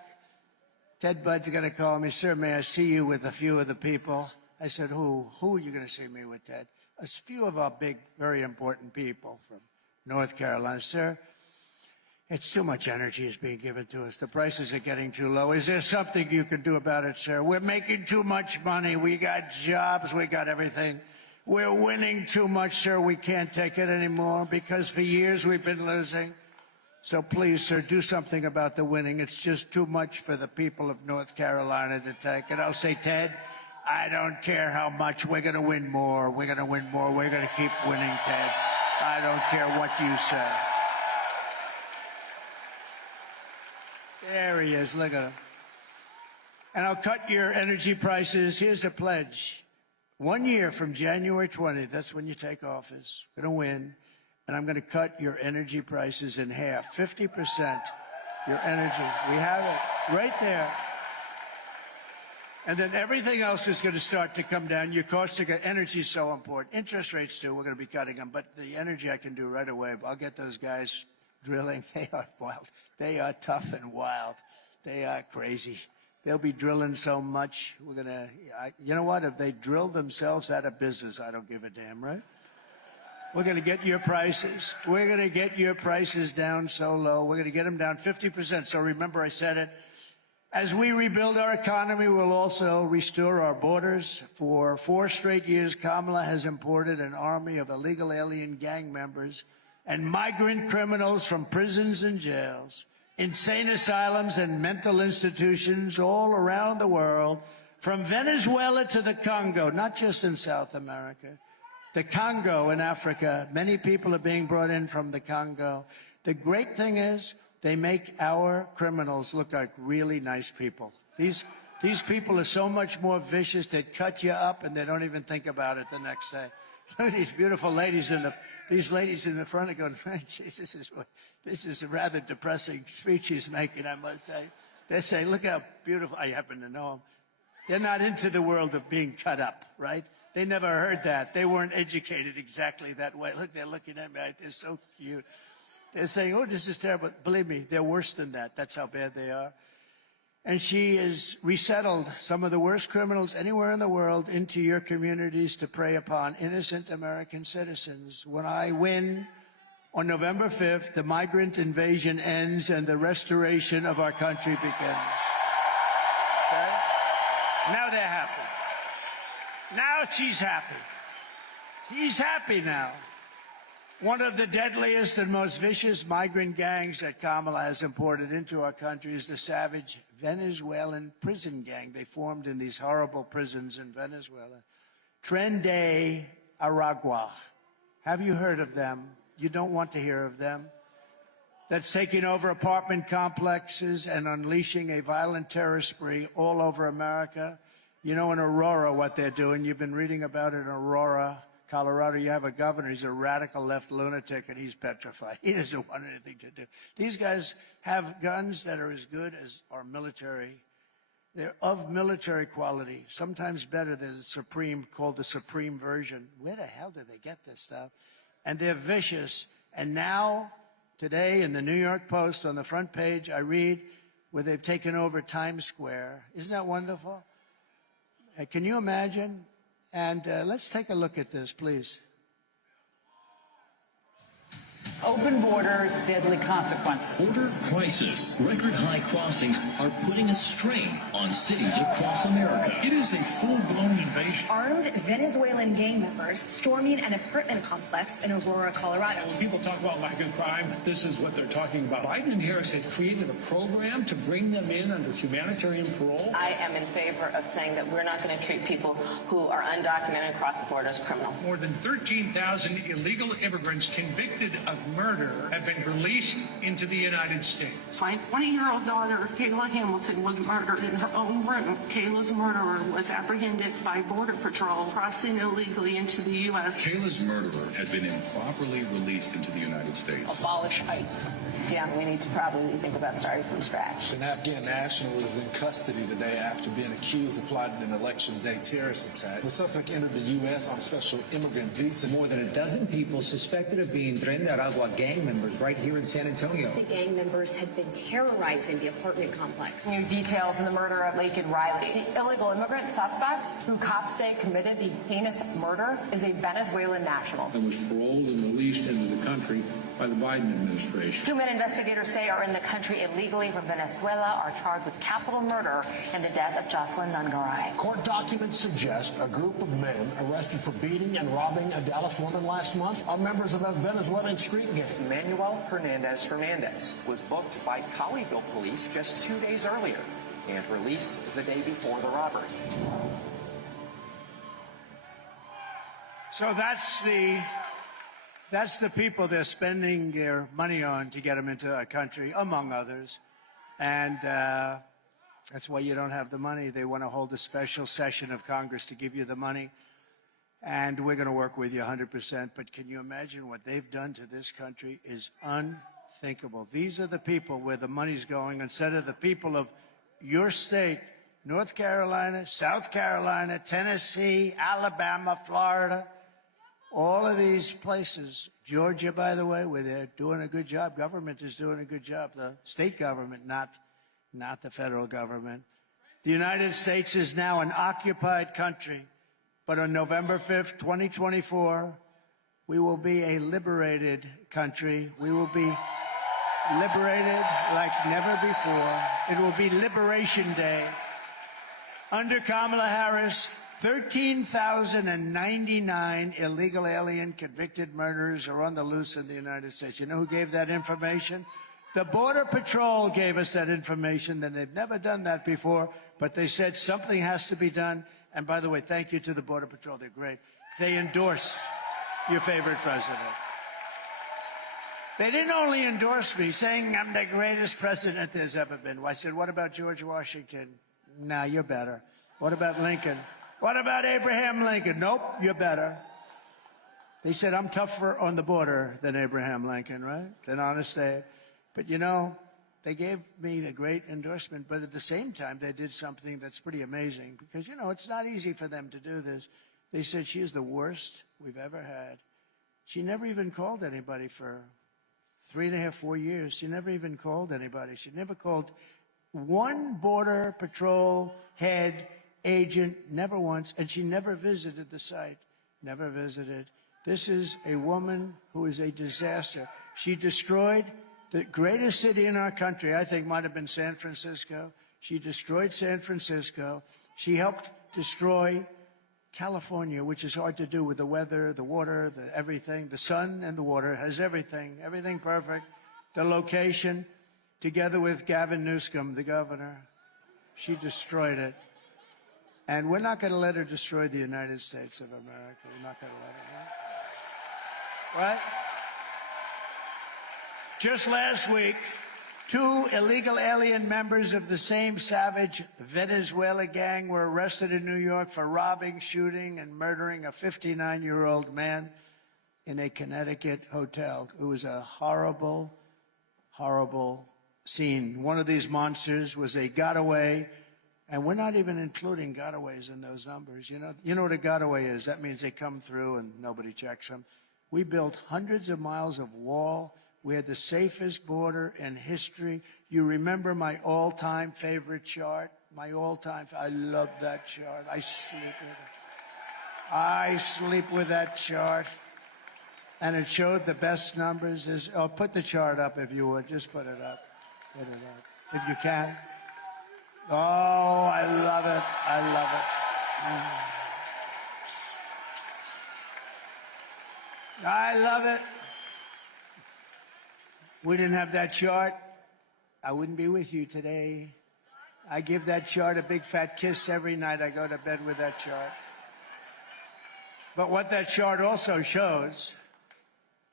Ted Budd's going to call me, sir, may I see you with a few of the people? I said, who? Who are you going to see me with, Ted? A few of our big, very important people from North Carolina. Sir, it's too much energy is being given to us. The prices are getting too low. Is there something you can do about it, sir? We're making too much money. We got jobs. We got everything. We're winning too much, sir. We can't take it anymore because for years we've been losing. So please, sir, do something about the winning. It's just too much for the people of North Carolina to take. And I'll say, Ted, I don't care how much. We're going to win more. We're going to win more. We're going to keep winning, Ted. I don't care what you say. There he is. Look at him. And I'll cut your energy prices. Here's a pledge. 1 year from January 20th, that's when you take office. Going to win. And I'm going to cut your energy prices in half. 50% your energy. We have it right there. And then everything else is going to start to come down. Your costs are energy is so important. Interest rates, too, we're going to be cutting them. But the energy I can do right away. I'll get those guys drilling. They are wild. They are tough and wild. They are crazy. They'll be drilling so much. We're going to, you know what? If they drill themselves out of business, I don't give a damn, right? We're going to get your prices. We're going to get your prices down so low. We're going to get them down 50%. So remember, I said it. As we rebuild our economy, we'll also restore our borders. For 4 straight years, Kamala has imported an army of illegal alien gang members and migrant criminals from prisons and jails, insane asylums and mental institutions all around the world, from Venezuela to the Congo, not just in South America. The Congo in Africa, many people are being brought in from the Congo. The great thing is they make our criminals look like really nice people. These people are so much more vicious, they cut you up and they don't even think about it the next day. Look at these beautiful ladies these ladies in the front are going, Jesus, this is a rather depressing speech he's making, I must say. They say, look how beautiful, I happen to know them. They're not into the world of being cut up, right? They never heard that. They weren't educated exactly that way. Look, they're looking at me, they're so cute. They're saying, oh, this is terrible. Believe me, they're worse than that. That's how bad they are. And she has resettled some of the worst criminals anywhere in the world into your communities to prey upon innocent American citizens. When I win on November 5th, the migrant invasion ends and the restoration of our country begins. Okay? Now they're happy. Now she's happy. She's happy now. One of the deadliest and most vicious migrant gangs that Kamala has imported into our country is the savage Venezuelan prison gang. They formed in these horrible prisons in Venezuela. Tren de Aragua. Have you heard of them? You don't want to hear of them. That's taking over apartment complexes and unleashing a violent terror spree all over America. You know in Aurora what they're doing. You've been reading about it in Aurora, Colorado. You have a governor. He's a radical left lunatic, and he's petrified. He doesn't want anything to do. These guys have guns that are as good as our military. They're of military quality, sometimes better than the Supreme, called the Supreme version. Where the hell did they get this stuff? And they're vicious. And now, today, in the New York Post, on the front page, I read where they've taken over Times Square. Isn't that wonderful? Can you imagine? And let's take a look at this, please. Open borders, deadly consequences. Border crisis. Record high crossings are putting a strain on cities across America. It is a full-blown invasion. Armed Venezuelan gang members storming an apartment complex in Aurora, Colorado. When people talk about lack of crime, this is what they're talking about. Biden and Harris had created a program to bring them in under humanitarian parole. I am in favor of saying that we're not going to treat people who are undocumented across the border as criminals. More than 13,000 illegal immigrants convicted of murder have been released into the United States. My 20-year-old daughter, Kayla Hamilton, was murdered in her own room. Kayla's murderer was apprehended by Border Patrol crossing illegally into the U.S. Kayla's murderer had been improperly released into the United States. Abolish ICE. Yeah, we need to probably think about starting from scratch. An Afghan national is in custody today after being accused of plotting an election day terrorist attack. The suspect entered the U.S. on a special immigrant visa. More than a dozen people suspected of being Tren de Aragua gang members right here in San Antonio. The gang members had been terrorizing the apartment complex. New details in the murder of Laken Riley. The illegal immigrant suspect, who cops say committed the heinous murder, is a Venezuelan national. And was paroled and released into the country by the Biden administration. 2 men investigators say are in the country illegally from Venezuela are charged with capital murder in the death of Jocelyn Nungaray. Court documents suggest a group of men arrested for beating and robbing a Dallas woman last month are members of a Venezuelan street gang. Manuel Hernandez was booked by Colleyville police just 2 days earlier and released the day before the robbery. So that's the people they're spending their money on to get them into our country, among others. And that's why you don't have the money. They want to hold a special session of Congress to give you the money. And we're going to work with you 100%. But can you imagine what they've done to this country is unthinkable. These are the people where the money's going instead of the people of your state, North Carolina, South Carolina, Tennessee, Alabama, Florida. All of these places, Georgia, by the way, where they're doing a good job. Government is doing a good job. The state government, not the federal government. The United States is now an occupied country, but on November 5th, 2024, we will be a liberated country. We will be liberated like never before. It will be Liberation Day. Under Kamala Harris, 13,099 illegal alien convicted murderers are on the loose in the United States. You know who gave that information? The Border Patrol gave us that information, and they've never done that before, but they said something has to be done. And by the way, thank you to the Border Patrol. They're great. They endorsed your favorite president. They didn't only endorse me, saying I'm the greatest president there's ever been. I said, what about George Washington? Nah, you're better. What about Lincoln? What about Abraham Lincoln? Nope, you're better. They said I'm tougher on the border than Abraham Lincoln, right? Than Honest Abe. But, you know, they gave me the great endorsement, but at the same time, they did something that's pretty amazing because, you know, it's not easy for them to do this. They said she is the worst we've ever had. She never even called anybody for 3.5, 4 years. She never even called anybody. She never called one Border Patrol head, agent, never once, and she never visited the site. Never visited. This is a woman who is a disaster. She destroyed the greatest city in our country, I think might have been San Francisco. She destroyed San Francisco. She helped destroy California, which is hard to do with the weather, the water, the everything. The sun and the water has everything, everything perfect. The location, together with Gavin Newsom, the governor, she destroyed it. And we're not going to let her destroy the United States of America. We're not going to let her. Right? Just last week, 2 illegal alien members of the same savage Venezuela gang were arrested in New York for robbing, shooting, and murdering a 59-year-old man in a Connecticut hotel. It was a horrible, horrible scene. One of these monsters was a gotaway, and we're not even including gotaways in those numbers. You know what a gotaway is? That means they come through and nobody checks them. We built hundreds of miles of wall. We had the safest border in history. You remember my all-time favorite chart? My all-time, I love that chart. I sleep with it. I sleep with that chart. And it showed the best numbers. Oh, put the chart up if you would. Just put it up. Put it up. If you can. Oh, I love it. I love it. I love it. We didn't have that chart, I wouldn't be with you today. I give that chart a big fat kiss every night I go to bed with that chart. But what that chart also shows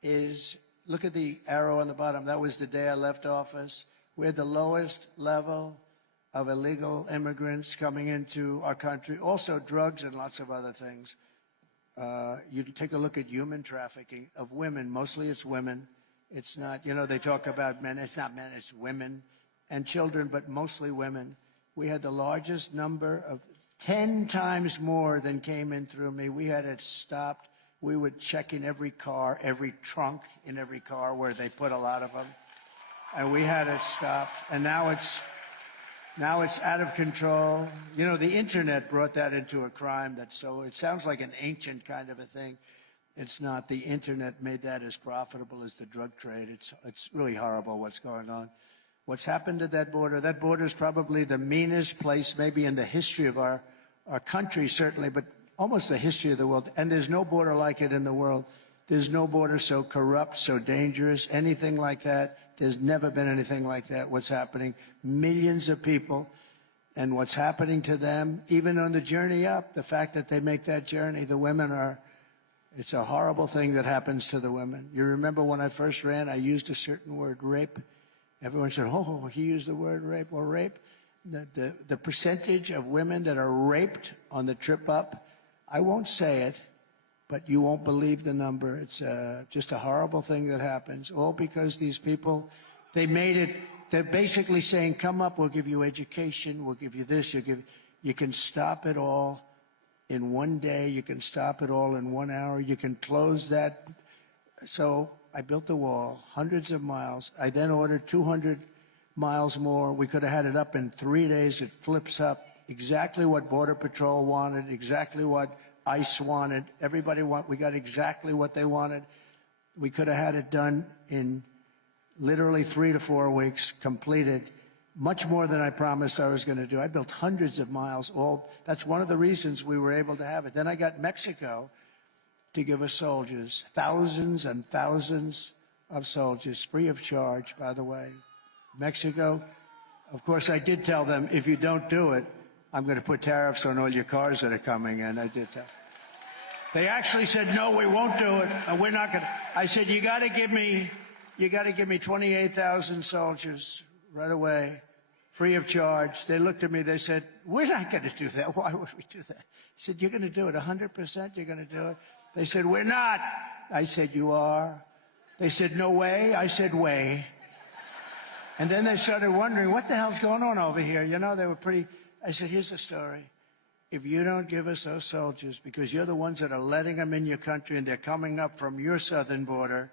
is, look at the arrow on the bottom. That was the day I left office. We had the lowest level of illegal immigrants coming into our country, also drugs and lots of other things. You take a look at human trafficking of women. Mostly it's women. It's not, you know, they talk about men. It's not men, it's women and children, but mostly women. We had the largest number of 10 times more than came in through me. We had it stopped. We would check in every car, every trunk in every car where they put a lot of them. And we had it stopped. And now it's out of control. You know, the internet brought that into a crime. It sounds like an ancient kind of a thing. It's not. The internet made that as profitable as the drug trade. It's really horrible what's going on. What's happened to that border is probably the meanest place maybe in the history of our country, certainly, but almost the history of the world. And there's no border like it in the world. There's no border so corrupt, so dangerous, anything like that. There's never been anything like that. What's happening? Millions of people, and what's happening to them, even on the journey up, the fact that they make that journey, the women are... It's a horrible thing that happens to the women. You remember when I first ran, I used a certain word, rape. Everyone said, oh, he used the word rape. Well, rape, the percentage of women that are raped on the trip up, I won't say it, but you won't believe the number. It's just a horrible thing that happens, all because these people, they made it, they're basically saying, come up, we'll give you education, we'll give you this, you can stop it all in one day, you can stop it all in 1 hour, you can close that. So I built the wall, hundreds of miles. I then ordered 200 miles more. We could have had it up in 3 days. It flips up exactly what Border Patrol wanted, exactly what ICE wanted. We got exactly what they wanted. We could have had it done in literally 3 to 4 weeks, completed, much more than I promised I was going to do. I built hundreds of miles. That's one of the reasons we were able to have it. Then I got Mexico to give us soldiers, thousands and thousands of soldiers, free of charge, by the way. Mexico, of course, I did tell them, if you don't do it, I'm going to put tariffs on all your cars that are coming in. I did tell. They actually said, no, we won't do it. And we're not going to. I said, you got to give me 28,000 soldiers right away, free of charge. They looked at me. They said, we're not going to do that. Why would we do that? I said, you're going to do it 100%. You're going to do it. They said, we're not. I said, you are. They said, no way. I said, way. And then they started wondering, what the hell's going on over here? You know, they were pretty. I said, here's the story. If you don't give us those soldiers, because you're the ones that are letting them in your country and they're coming up from your southern border,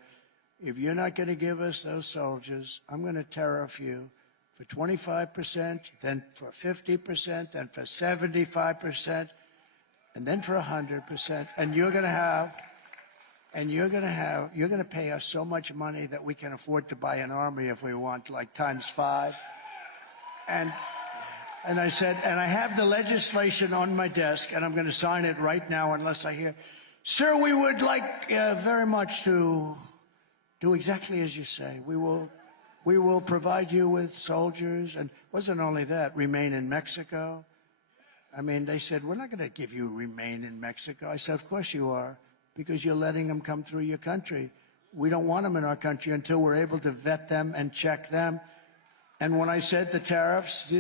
if you're not going to give us those soldiers, I'm going to tariff you for 25%, then for 50%, then for 75%, and then for 100%. And you're going to pay us so much money that we can afford to buy an army if we want, like times 5. And I said, and I have the legislation on my desk, and I'm going to sign it right now unless I hear, sir, we would like very much to do exactly as you say. We will provide you with soldiers. And it wasn't only that, remain in Mexico. I mean, they said, we're not going to give you remain in Mexico. I said, of course you are, because you're letting them come through your country. We don't want them in our country until we're able to vet them and check them. And when I said the tariffs,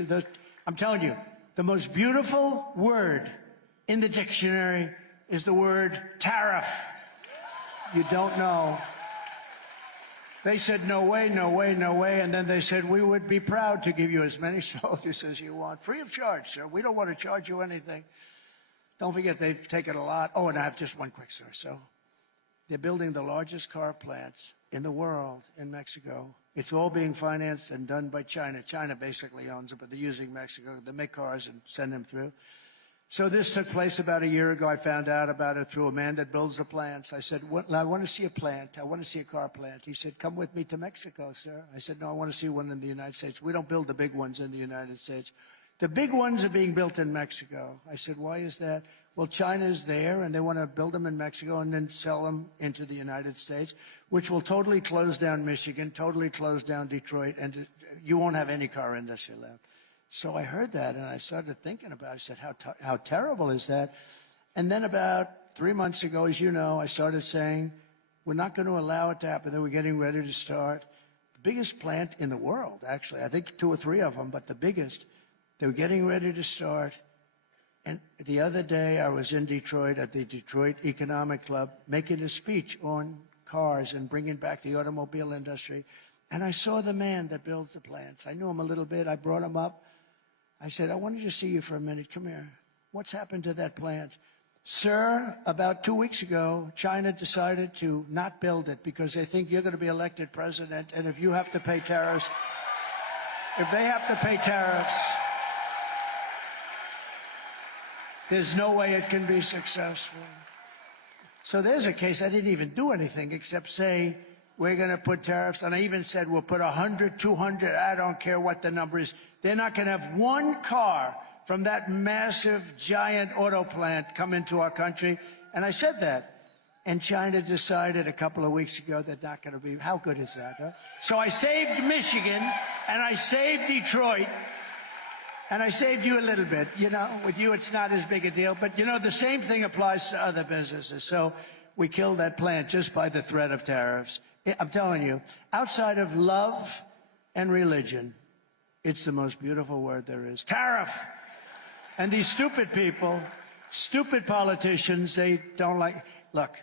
I'm telling you, the most beautiful word in the dictionary is the word tariff. You don't know. They said, no way, no way, no way. And then they said, we would be proud to give you as many soldiers as you want, free of charge, sir. We don't want to charge you anything. Don't forget, they've taken a lot. Oh, and I have just one quick story. So they're building the largest car plants in the world in Mexico. It's all being financed and done by China. China basically owns it, but they're using Mexico. They make cars and send them through. So this took place about a year ago. I found out about it through a man that builds the plants. I said, I want to see a plant. I want to see a car plant. He said, come with me to Mexico, sir. I said, no, I want to see one in the United States. We don't build the big ones in the United States. The big ones are being built in Mexico. I said, why is that? Well, China's there, and they want to build them in Mexico and then sell them into the United States, which will totally close down Michigan, totally close down Detroit, and you won't have any car industry left. So I heard that, and I started thinking about it. I said, how terrible is that? And then about 3 months ago, as you know, I started saying, we're not going to allow it to happen. They were getting ready to start. The biggest plant in the world, actually, I think 2 or 3 of them, but the biggest, they were getting ready to start. And the other day, I was in Detroit at the Detroit Economic Club making a speech on cars and bringing back the automobile industry. And I saw the man that builds the plants. I knew him a little bit. I brought him up. I said, I wanted to see you for a minute. Come here. What's happened to that plant? Sir, about 2 weeks ago, China decided to not build it because they think you're going to be elected president. And if you have to pay tariffs, if they have to pay tariffs, there's no way it can be successful. So there's a case. I didn't even do anything except say, we're going to put tariffs. And I even said, we'll put 100, 200, I don't care what the number is. They're not going to have one car from that massive, giant auto plant come into our country. And I said that. And China decided a couple of weeks ago they're not going to be. How good is that, huh? So I saved Michigan, and I saved Detroit. And I saved you a little bit. You know, with you, it's not as big a deal. But, you know, the same thing applies to other businesses. So we killed that plant just by the threat of tariffs. I'm telling you, outside of love and religion, it's the most beautiful word there is. Tariff. And these stupid people, stupid politicians, they don't like. Look,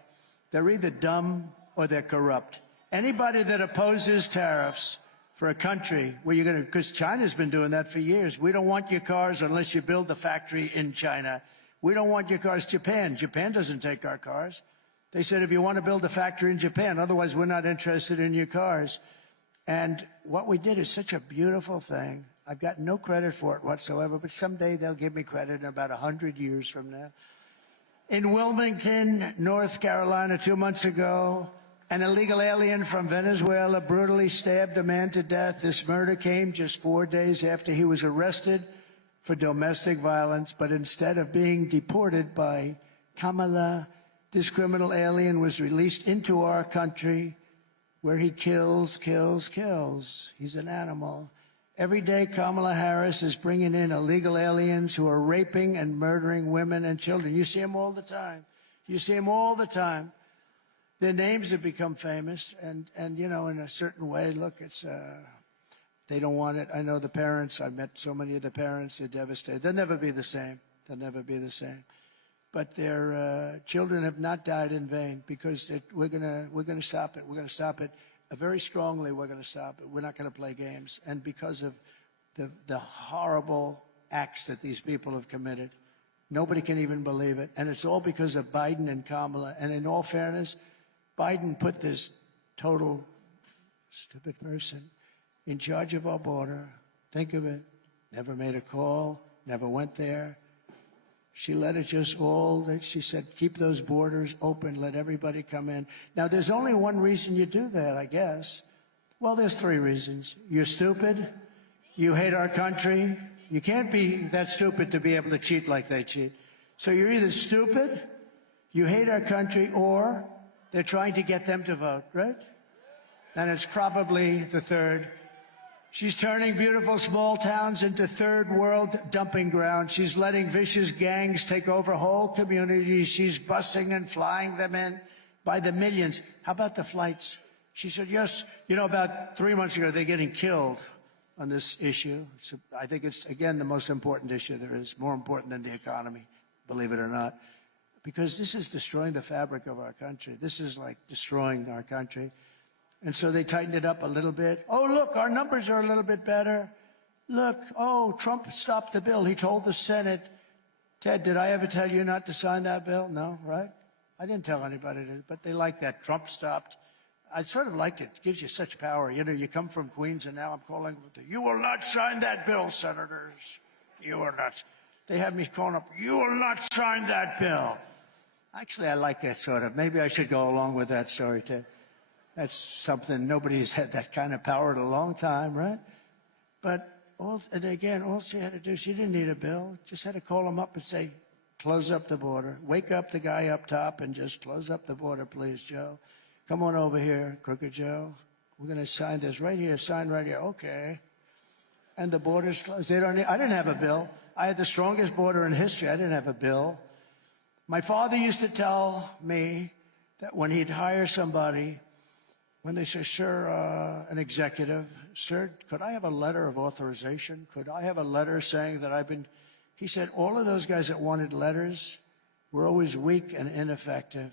they're either dumb or they're corrupt. Anybody that opposes tariffs for a country where you're going to, because China's been doing that for years. We don't want your cars unless you build the factory in China. We don't want your cars. Japan doesn't take our cars. They said, if you want to build a factory in Japan, otherwise we're not interested in your cars. And what we did is such a beautiful thing. I've got no credit for it whatsoever, but someday they'll give me credit in about 100 years from now. In Wilmington, North Carolina, 2 months ago, an illegal alien from Venezuela brutally stabbed a man to death. This murder came just 4 days after he was arrested for domestic violence, but instead of being deported by Kamala, this criminal alien was released into our country where he kills. He's an animal. Every day, Kamala Harris is bringing in illegal aliens who are raping and murdering women and children. You see them all the time. You see them all the time. Their names have become famous, and you know, in a certain way, look, it's they don't want it. I know the parents. I've met so many of the parents. They're devastated. They'll never be the same. They'll never be the same. But their children have not died in vain because we're gonna stop it. We're gonna stop it very strongly. We're gonna stop it. We're not gonna play games. And because of the horrible acts that these people have committed, nobody can even believe it. And it's all because of Biden and Kamala. And in all fairness, Biden put this total stupid person in charge of our border. Think of it. Never made a call. Never went there. She let it just all, she said, keep those borders open, let everybody come in. Now, there's only one reason you do that, I guess. Well, there's 3 reasons. You're stupid. You hate our country. You can't be that stupid to be able to cheat like they cheat. So you're either stupid, you hate our country, or they're trying to get them to vote, right? And it's probably the third. She's turning beautiful small towns into third world dumping grounds. She's letting vicious gangs take over whole communities. She's busing and flying them in by the millions. How about the flights? She said, yes, you know, about 3 months ago, they're getting killed on this issue. So I think it's, again, the most important issue there is, more important than the economy, believe it or not, because this is destroying the fabric of our country. This is like destroying our country. And so they tightened it up a little bit. Oh, look, our numbers are a little bit better. Look, oh, Trump stopped the bill. He told the Senate, Ted, did I ever tell you not to sign that bill? No, right? I didn't tell anybody to, but they like that. Trump stopped. I sort of liked it. It gives you such power. You know, you come from Queens, and now I'm calling, you will not sign that bill, senators. You will not. They have me calling up, you will not sign that bill. Actually, I like that sort of. Maybe I should go along with that story, Ted. That's something, nobody's had that kind of power in a long time, right? But, all she had to do, she didn't need a bill. Just had to call him up and say, close up the border. Wake up the guy up top and just close up the border, please, Joe. Come on over here, Crooked Joe. We're going to sign this right here, sign right here. Okay. And the border's closed. I didn't have a bill. I had the strongest border in history. I didn't have a bill. My father used to tell me that when he'd hire somebody, when they say, sir, an executive, sir, could I have a letter of authorization? Could I have a letter saying that I've been, he said, all of those guys that wanted letters were always weak and ineffective.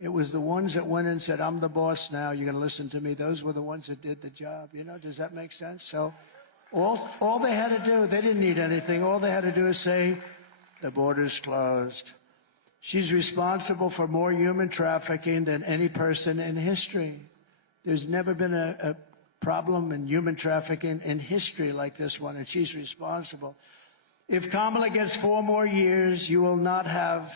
It was the ones that went in and said, I'm the boss now, you're going to listen to me. Those were the ones that did the job. You know, does that make sense? So all they had to do, they didn't need anything. All they had to do is say, the border's closed. She's responsible for more human trafficking than any person in history. There's never been a problem in human trafficking in history like this one, and she's responsible. If Kamala gets 4 more years, you will not have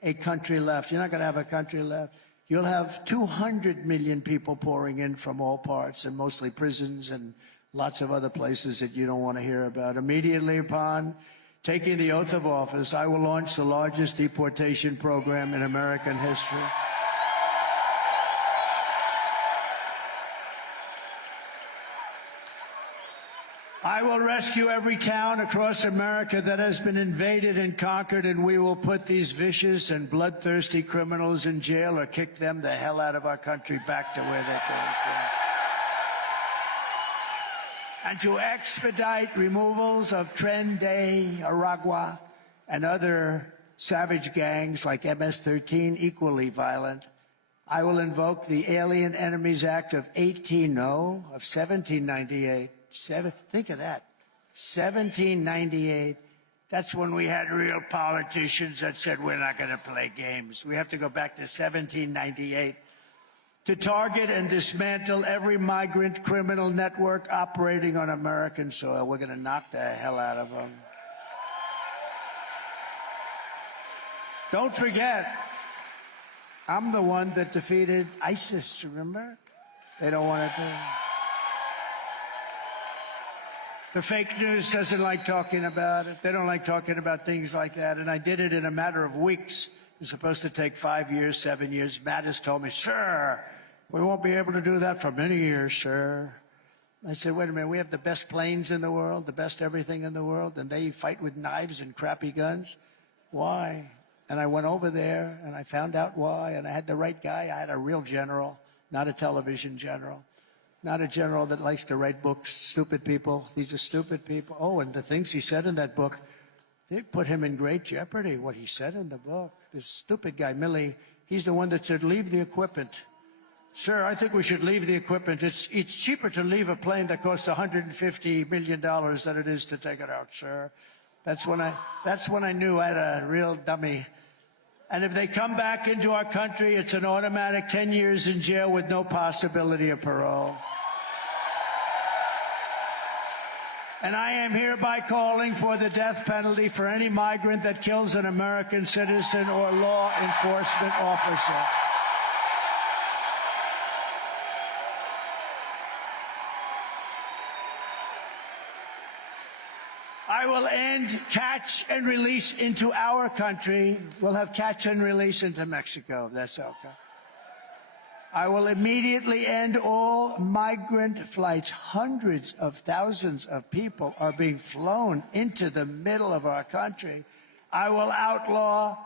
a country left. You're not going to have a country left. You'll have 200 million people pouring in from all parts, and mostly prisons and lots of other places that you don't want to hear about. Immediately upon taking the oath of office, I will launch the largest deportation program in American history. I will rescue every town across America that has been invaded and conquered, and we will put these vicious and bloodthirsty criminals in jail or kick them the hell out of our country back to where they came from. And to expedite removals of Tren de Aragua and other savage gangs like MS-13, equally violent, I will invoke the Alien Enemies Act of 1798. Think of that, 1798. That's when we had real politicians that said we're not going to play games. We have to go back to 1798 to target and dismantle every migrant criminal network operating on American soil. We're going to knock the hell out of them. Don't forget, I'm the one that defeated ISIS, remember? They don't want to do it. The fake news doesn't like talking about it. They don't like talking about things like that. And I did it in a matter of weeks. It was supposed to take 5 years, 7 years. Mattis told me, sir, we won't be able to do that for many years, sir. I said, wait a minute, we have the best planes in the world, the best everything in the world, and they fight with knives and crappy guns? Why? And I went over there, and I found out why, and I had the right guy. I had a real general, not a television general, not a general that likes to write books. Stupid people. These are stupid people. Oh, and the things he said in that book, they put him in great jeopardy, what he said in the book. This stupid guy, Milley, he's the one that said, leave the equipment. Sir, I think we should leave the equipment. It's cheaper to leave a plane that costs $150 million than it is to take it out, sir. That's when I knew I had a real dummy. And if they come back into our country, it's an automatic 10 years in jail with no possibility of parole. And I am hereby calling for the death penalty for any migrant that kills an American citizen or law enforcement officer. I will end catch and release into our country. We'll have catch and release into Mexico, if that's okay. I will immediately end all migrant flights. Hundreds of thousands of people are being flown into the middle of our country. I will outlaw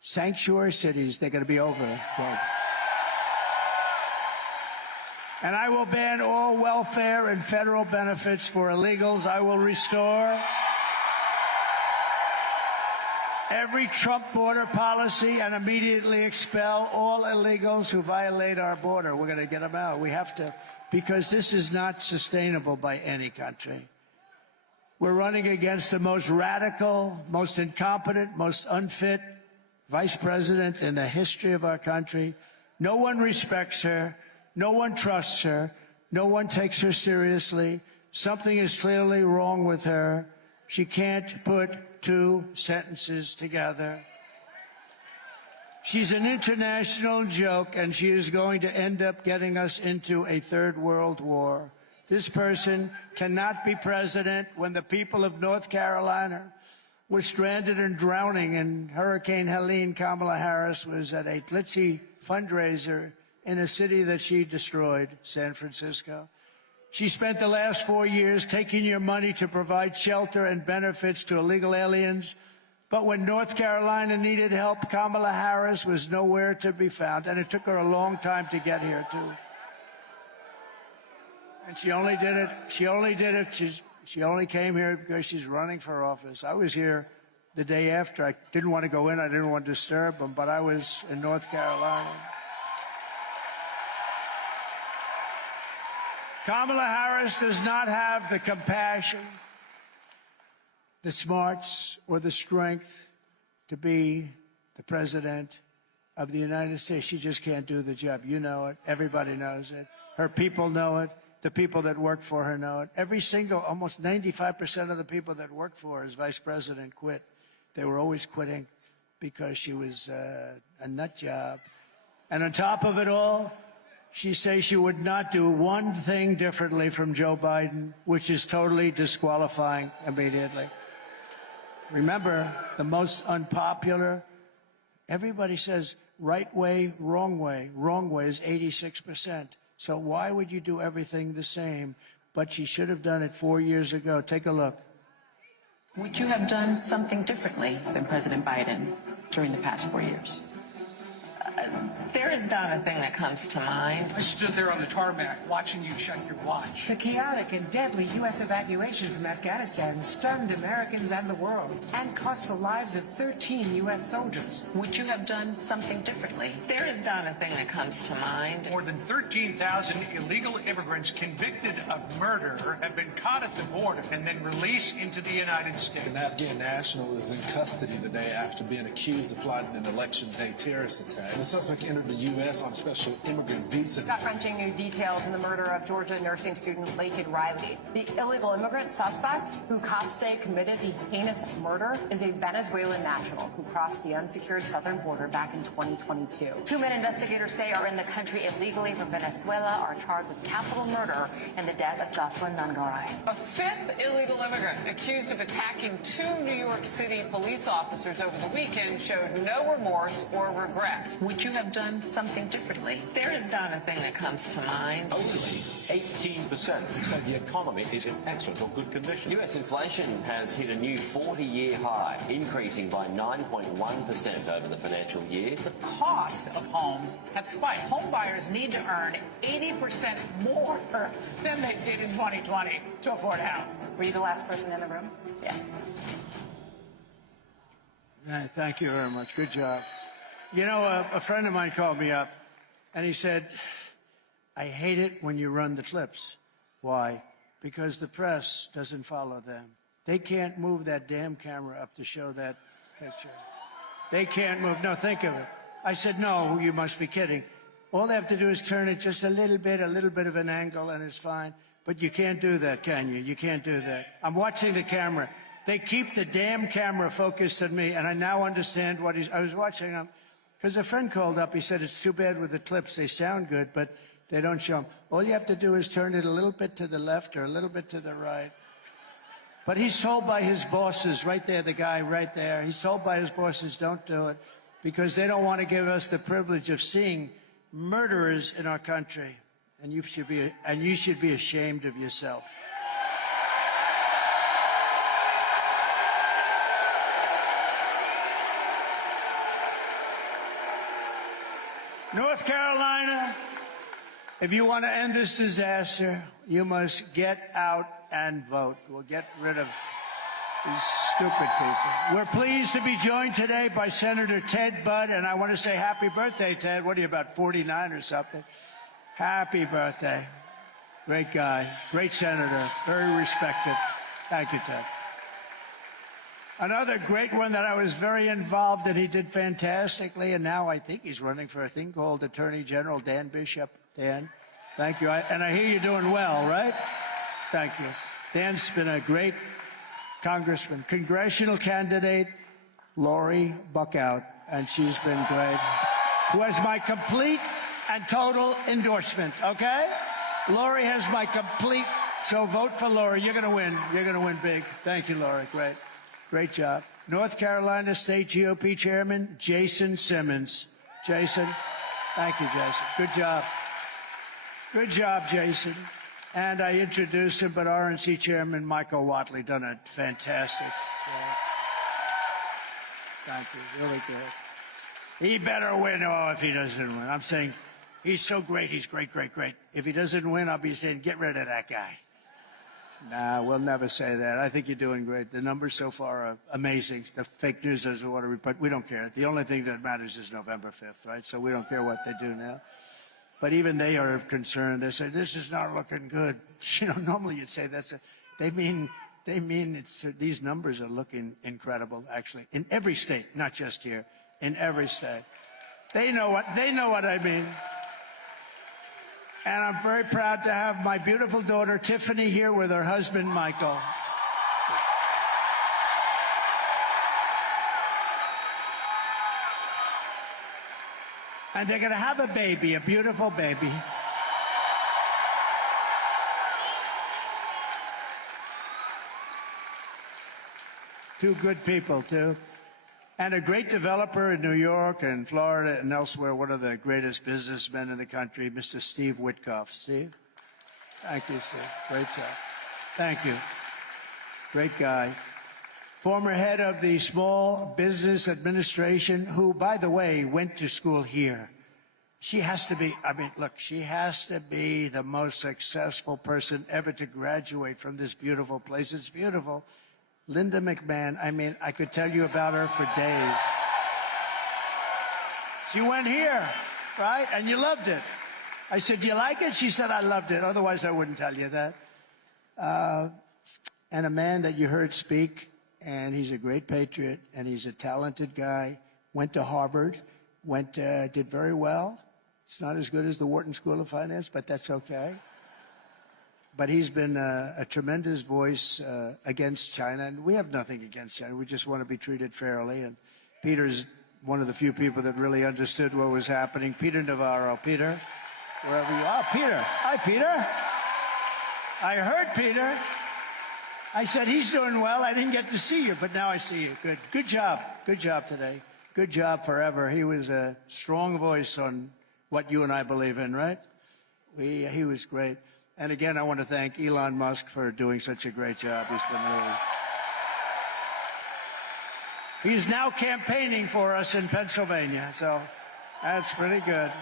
sanctuary cities. They're going to be over. Dead. And I will ban all welfare and federal benefits for illegals. I will restore every Trump border policy and immediately expel all illegals who violate our border. We're going to get them out. We have to, because this is not sustainable by any country. We're running against the most radical, most incompetent, most unfit vice president in the history of our country. No one respects her. No one trusts her. No one takes her seriously. Something is clearly wrong with her. She can't put two sentences together. She's an international joke, and she is going to end up getting us into a third world war. This person cannot be president when the people of North Carolina were stranded and drowning in Hurricane Helene. Kamala Harris was at a glitzy fundraiser in a city that she destroyed, San Francisco. She spent the last 4 years taking your money to provide shelter and benefits to illegal aliens. But when North Carolina needed help, Kamala Harris was nowhere to be found. And it took her a long time to get here, too. And she only did it. She only came here because she's running for office. I was here the day after. I didn't want to go in. I didn't want to disturb them, but I was in North Carolina. Kamala Harris does not have the compassion, the smarts, or the strength to be the president of the United States. She just can't do the job. You know it. Everybody knows it. Her people know it. The people that work for her know it. Every single, almost 95% of the people that work for her as vice president quit. They were always quitting because she was a nut job. And on top of it all, she says she would not do one thing differently from Joe Biden, which is totally disqualifying immediately. Remember, the most unpopular, everybody says right way. Wrong way is 86%. So why would you do everything the same? But she should have done it 4 years ago. Take a look. Would you have done something differently than President Biden during the past 4 years? There is not a thing that comes to mind. I stood there on the tarmac watching you shut your watch. The chaotic and deadly U.S. evacuation from Afghanistan stunned Americans and the world and cost the lives of 13 U.S. soldiers. Would you have done something differently? There is not a thing that comes to mind. More than 13,000 illegal immigrants convicted of murder have been caught at the border and then released into the United States. An Afghan national is in custody today after being accused of plotting an election day terrorist attack. The suspect entered the U.S. on a special immigrant visa. Gut-wrenching new details in the murder of Georgia nursing student Laken Riley. The illegal immigrant suspect, who cops say committed the heinous murder, is a Venezuelan national who crossed the unsecured southern border back in 2022. Two men investigators say are in the country illegally from Venezuela are charged with capital murder in the death of Jocelyn Nangaray. A fifth illegal immigrant accused of attacking two New York City police officers over the weekend showed no remorse or regret. Would you have done something differently? There is not a thing that comes to mind. Only 18% say the economy is in excellent or good condition. U.S. inflation has hit a new 40-year high, increasing by 9.1% over the financial year. The cost of homes have spiked. Home buyers need to earn 80% more than they did in 2020 to afford a house. Were you the last person in the room? Yes. Thank you very much. Good job. You know, a friend of mine called me up, and he said, I hate it when you run the clips. Why? Because the press doesn't follow them. They can't move that damn camera up to show that picture. They can't move. No, think of it. I said, no, you must be kidding. All they have to do is turn it just a little bit of an angle, and it's fine. But you can't do that, can you? You can't do that. I'm watching the camera. They keep the damn camera focused on me, and I now understand what I was watching them. Because a friend called up, he said, it's too bad with the clips. They sound good, but they don't show them. All you have to do is turn it a little bit to the left or a little bit to the right. But he's told by his bosses, right there, the guy right there, he's told by his bosses, don't do it, because they don't want to give us the privilege of seeing murderers in our country. And you should be ashamed of yourself. North Carolina, if you want to end this disaster, you must get out and vote. We'll get rid of these stupid people. We're pleased to be joined today by Senator Ted Budd, and I want to say happy birthday, Ted. What are you, about 49 or something? Happy birthday. Great guy, great senator, very respected. Thank you, Ted. Another great one that I was very involved in, he did fantastically, and now I think he's running for a thing called Attorney General, Dan Bishop. Dan, thank you. And I hear you're doing well, right? Thank you. Dan's been a great congressman. Congressional candidate, Lori Buckout, and she's been great, who has my complete and total endorsement, okay? Lori has my complete, so vote for Lori. You're going to win. You're going to win big. Thank you, Lori. Great. Great job. North Carolina State GOP Chairman, Jason Simmons. Jason, thank you, Jason. Good job. Good job, Jason. And I introduced him, but RNC Chairman Michael Whatley done a fantastic job. Thank you. Really good. He better win. Oh, if he doesn't win. I'm saying he's so great. He's great, great, great. If he doesn't win, I'll be saying, get rid of that guy. Nah, we'll never say that. I think you're doing great. The numbers so far are amazing. The fake news is what but we don't care. The only thing that matters is November 5th, right? So we don't care what they do now. But even they are concerned. They say, this is not looking good. You know, normally you'd say they mean these numbers are looking incredible, actually, in every state, not just here, in every state. They know what I mean. And I'm very proud to have my beautiful daughter, Tiffany, here with her husband, Michael. And they're going to have a baby, a beautiful baby. Two good people, too. And a great developer in New York and Florida and elsewhere, one of the greatest businessmen in the country, Mr. Steve Witkoff. Steve? Thank you, Steve. Great job. Thank you. Great guy. Former head of the Small Business Administration, who, by the way, went to school here. She has to be, she has to be the most successful person ever to graduate from this beautiful place. It's beautiful. Linda McMahon, I could tell you about her for days. She went here, right? And you loved it. I said, do you like it? She said, I loved it. Otherwise, I wouldn't tell you that. And a man that you heard speak, and he's a great patriot, and he's a talented guy, went to Harvard, did very well. It's not as good as the Wharton School of Finance, but that's okay. But he's been a tremendous voice against China, and we have nothing against China. We just want to be treated fairly. And Peter's one of the few people that really understood what was happening. Peter Navarro. Peter, wherever you are. Peter. Hi, Peter. I heard Peter. I said, he's doing well. I didn't get to see you, but now I see you. Good. Good job. Good job today. Good job forever. He was a strong voice on what you and I believe in, right? He was great. And again, I want to thank Elon Musk for doing such a great job. He's been really... He's now campaigning for us in Pennsylvania, so that's pretty good.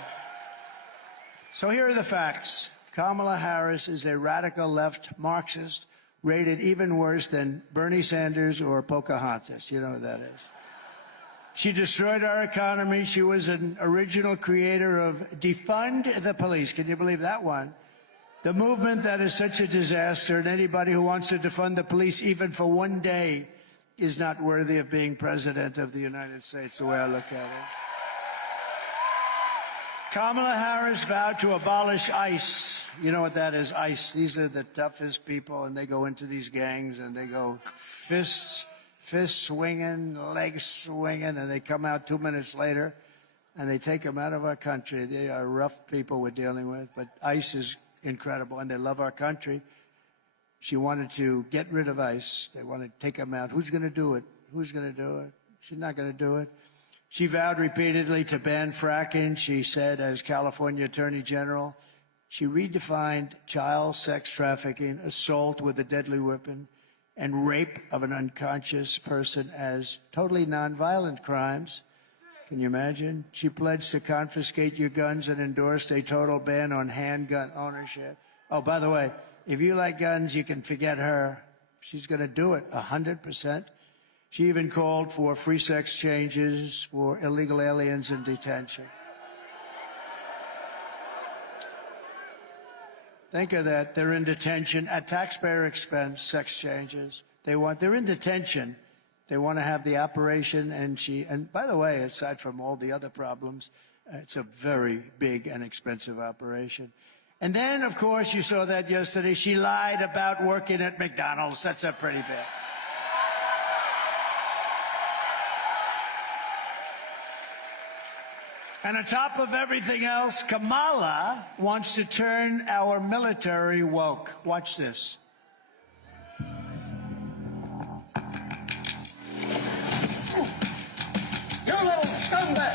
So here are the facts. Kamala Harris is a radical left Marxist, rated even worse than Bernie Sanders or Pocahontas. You know who that is. She destroyed our economy. She was an original creator of Defund the Police. Can you believe that one? The movement that is such a disaster, and anybody who wants to defund the police even for one day is not worthy of being president of the United States, the way I look at it. Kamala Harris vowed to abolish ICE. You know what that is, ICE. These are the toughest people, and they go into these gangs, and they go fists swinging, legs swinging, and they come out 2 minutes later, and they take them out of our country. They are rough people we're dealing with, but ICE is incredible, and they love our country. She wanted to get rid of ICE. They want to take them out. Who's going to do it? Who's going to do it? She's not going to do it. She vowed repeatedly to ban fracking. She said, as California Attorney General, she redefined child sex trafficking, assault with a deadly weapon, and rape of an unconscious person as totally nonviolent crimes. Can you imagine? She pledged to confiscate your guns and endorsed a total ban on handgun ownership. Oh, by the way, if you like guns, you can forget her. She's going to do it 100%. She even called for free sex changes for illegal aliens in detention. Think of that. They're in detention at taxpayer expense, sex changes. They're in detention. They want to have the operation, and by the way, aside from all the other problems, it's a very big and expensive operation. And then, of course, you saw that yesterday. She lied about working at McDonald's. That's a pretty big. And on top of everything else, Kamala wants to turn our military woke. Watch this. You little scumbag!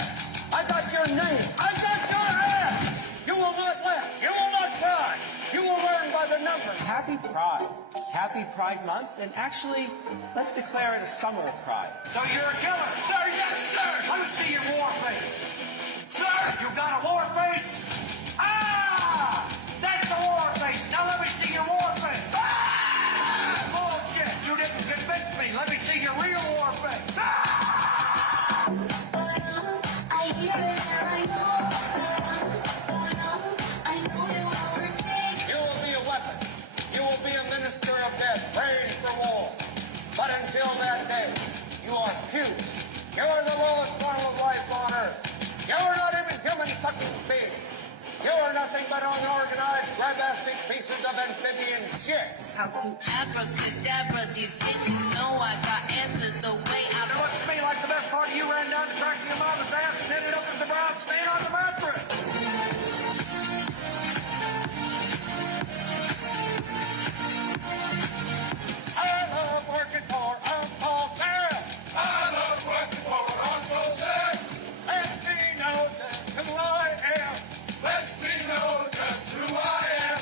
I got your name! I got your ass! You will not laugh! You will not cry! You will learn by the numbers! Happy Pride. Happy Pride Month. And actually, let's declare it a summer of pride. So you're a killer! Sir, yes, sir! Let me see your war face! Sir, you got a war face? Ah! That's a war face! Now let me see your war face! Ah! Bullshit! You didn't convince me! Let me see your real war face! Ah! Praying for war. But until that day, you are cubes. You are the lowest form of life on Earth. You are not even human fucking beings. You are nothing but unorganized, grabastic pieces of amphibian shit. Abracadabra, these bitches know I got answers, so wait, It looks to me like the best part of you ran down to crack your mama's ass and ended up as a brown stain on the mattress. I love working for Uncle Sam. I love working for Uncle Sam. Lets me know just who I am. Lets me know just who I am.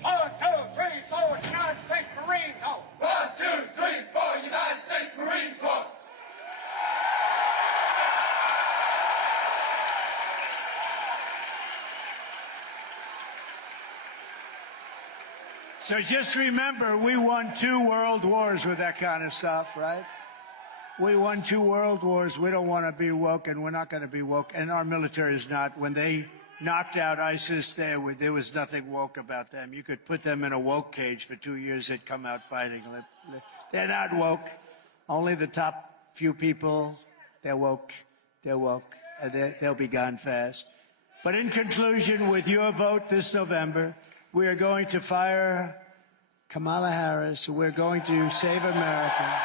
1, 2, 3, 4, United States Marine Corps. 1, 2, 3, 4, United States Marine Corps. So just remember, we won 2 world wars with that kind of stuff, right? We won 2 world wars. We don't want to be woke, and we're not going to be woke. And our military is not. When they knocked out ISIS, there was nothing woke about them. You could put them in a woke cage for 2 years, they'd come out fighting. They're not woke. Only the top few people, they're woke. They're woke. they'll be gone fast. But in conclusion, with your vote this November, we are going to fire Kamala Harris. We're going to save America.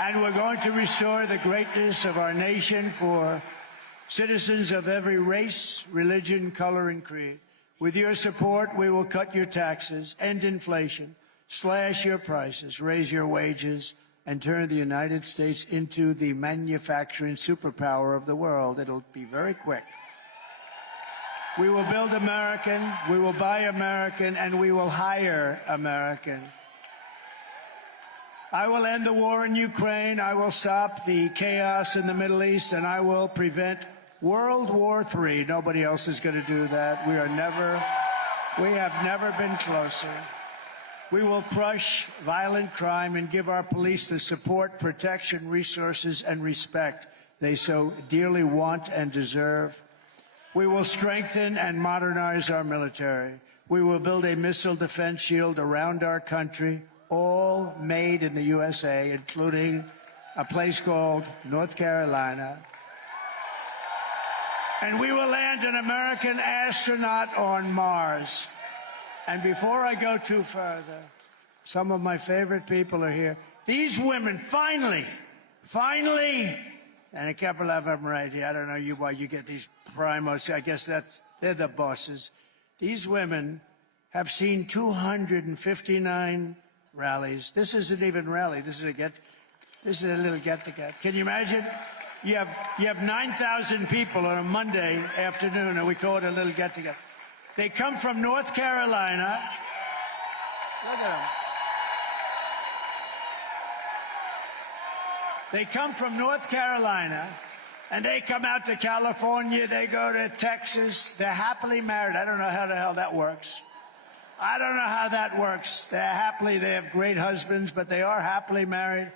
And we're going to restore the greatness of our nation for citizens of every race, religion, color, and creed. With your support, we will cut your taxes, end inflation, slash your prices, raise your wages, and turn the United States into the manufacturing superpower of the world. It'll be very quick. We will build American, we will buy American, and we will hire American. I will end the war in Ukraine, I will stop the chaos in the Middle East, and I will prevent World War III. Nobody else is going to do that. We have never been closer. We will crush violent crime and give our police the support, protection, resources, and respect they so dearly want and deserve. We will strengthen and modernize our military. We will build a missile defense shield around our country, all made in the USA, including a place called North Carolina. And we will land an American astronaut on Mars. And before I go too further, some of my favorite people are here. These women, finally, and a couple of them right here. I don't know why you get these primos. I guess they're the bosses. These women have seen 259 rallies. This isn't even rally. This is a little get-together. Can you imagine? You have 9,000 people on a Monday afternoon, and we call it a little get-together. They come from North Carolina. Look at them. They come from North Carolina, and they come out to California. They go to Texas. They're happily married. I don't know how the hell that works. I don't know how that works. They have great husbands, but they are happily married.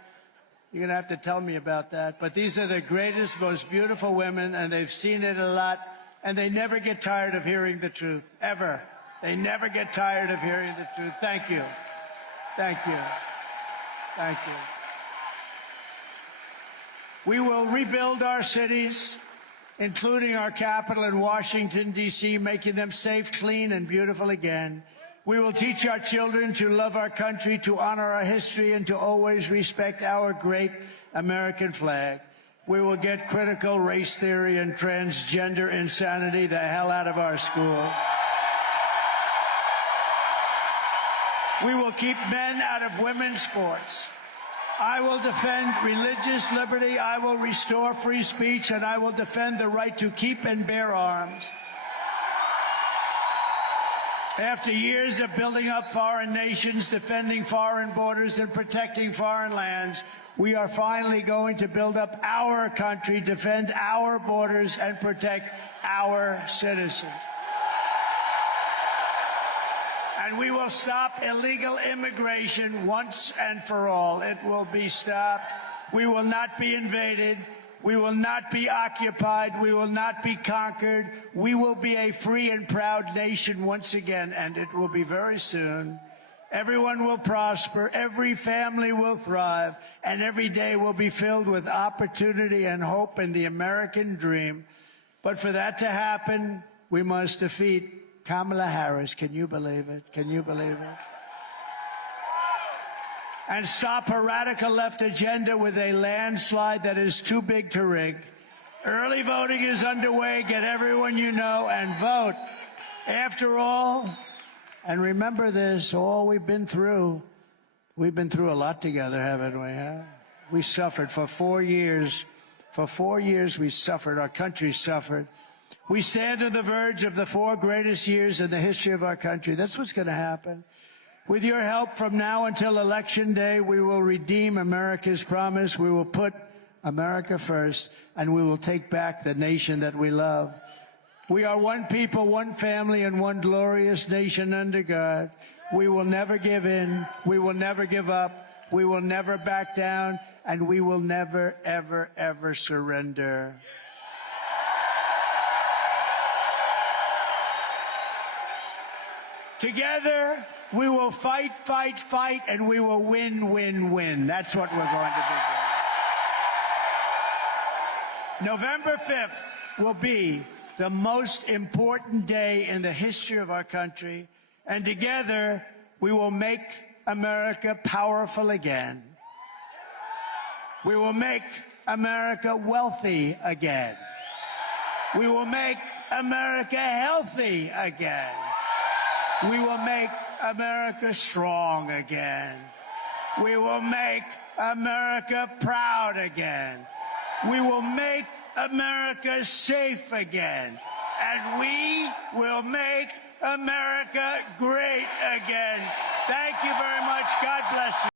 You're going to have to tell me about that. But these are the greatest, most beautiful women, and they've seen it a lot, and they never get tired of hearing the truth, ever. They never get tired of hearing the truth. Thank you. Thank you. Thank you. We will rebuild our cities, including our capital in Washington, D.C., making them safe, clean, and beautiful again. We will teach our children to love our country, to honor our history, and to always respect our great American flag. We will get critical race theory and transgender insanity the hell out of our school. We will keep men out of women's sports. I will defend religious liberty, I will restore free speech, and I will defend the right to keep and bear arms. After years of building up foreign nations, defending foreign borders, and protecting foreign lands, we are finally going to build up our country, defend our borders, and protect our citizens. And we will stop illegal immigration once and for all. It will be stopped. We will not be invaded. We will not be occupied. We will not be conquered. We will be a free and proud nation once again, and it will be very soon. Everyone will prosper. Every family will thrive. And every day will be filled with opportunity and hope in the American dream. But for that to happen, we must defeat Kamala Harris. Can you believe it? Can you believe it? And stop her radical left agenda with a landslide that is too big to rig. Early voting is underway. Get everyone you know and vote. After all, and remember this, all we've been through a lot together, haven't we? Huh? We suffered for 4 years. For 4 years we suffered. Our country suffered. We stand on the verge of the 4 greatest years in the history of our country. That's what's going to happen. With your help, from now until Election Day, we will redeem America's promise. We will put America first, and we will take back the nation that we love. We are one people, one family, and one glorious nation under God. We will never give in. We will never give up. We will never back down, and we will never, ever, ever surrender. Together, we will fight, fight, fight, and we will win, win, win. That's what we're going to be November 5th will be the most important day in the history of our country, and together we will make America powerful again. We will make America wealthy again. We will make America healthy again. We will make America strong again. We will make America proud again. We will make America safe again. And we will make America great again. Thank you very much. God bless you.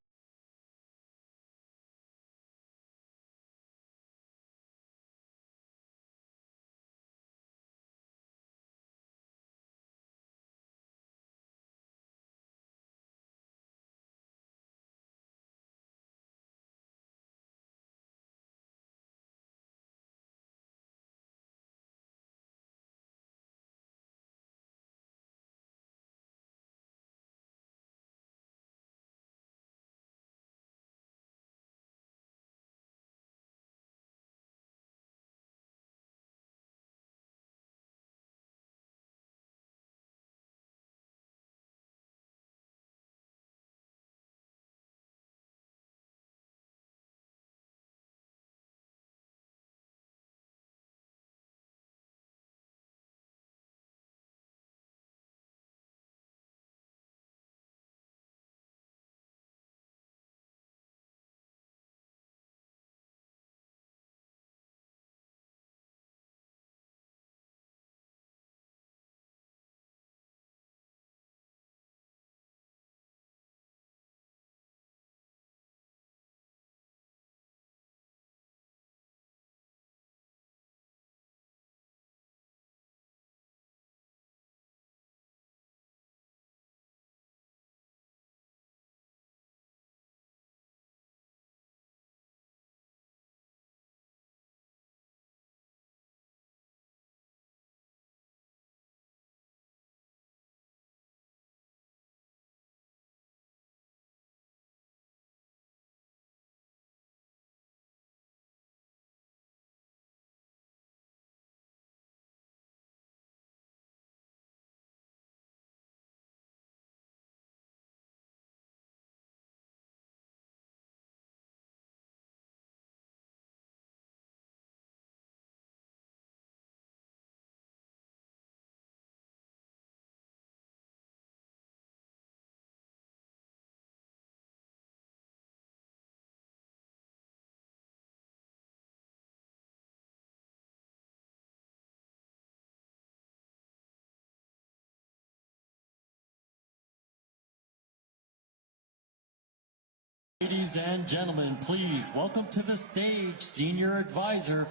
Ladies and gentlemen, please welcome to the stage Senior Advisor for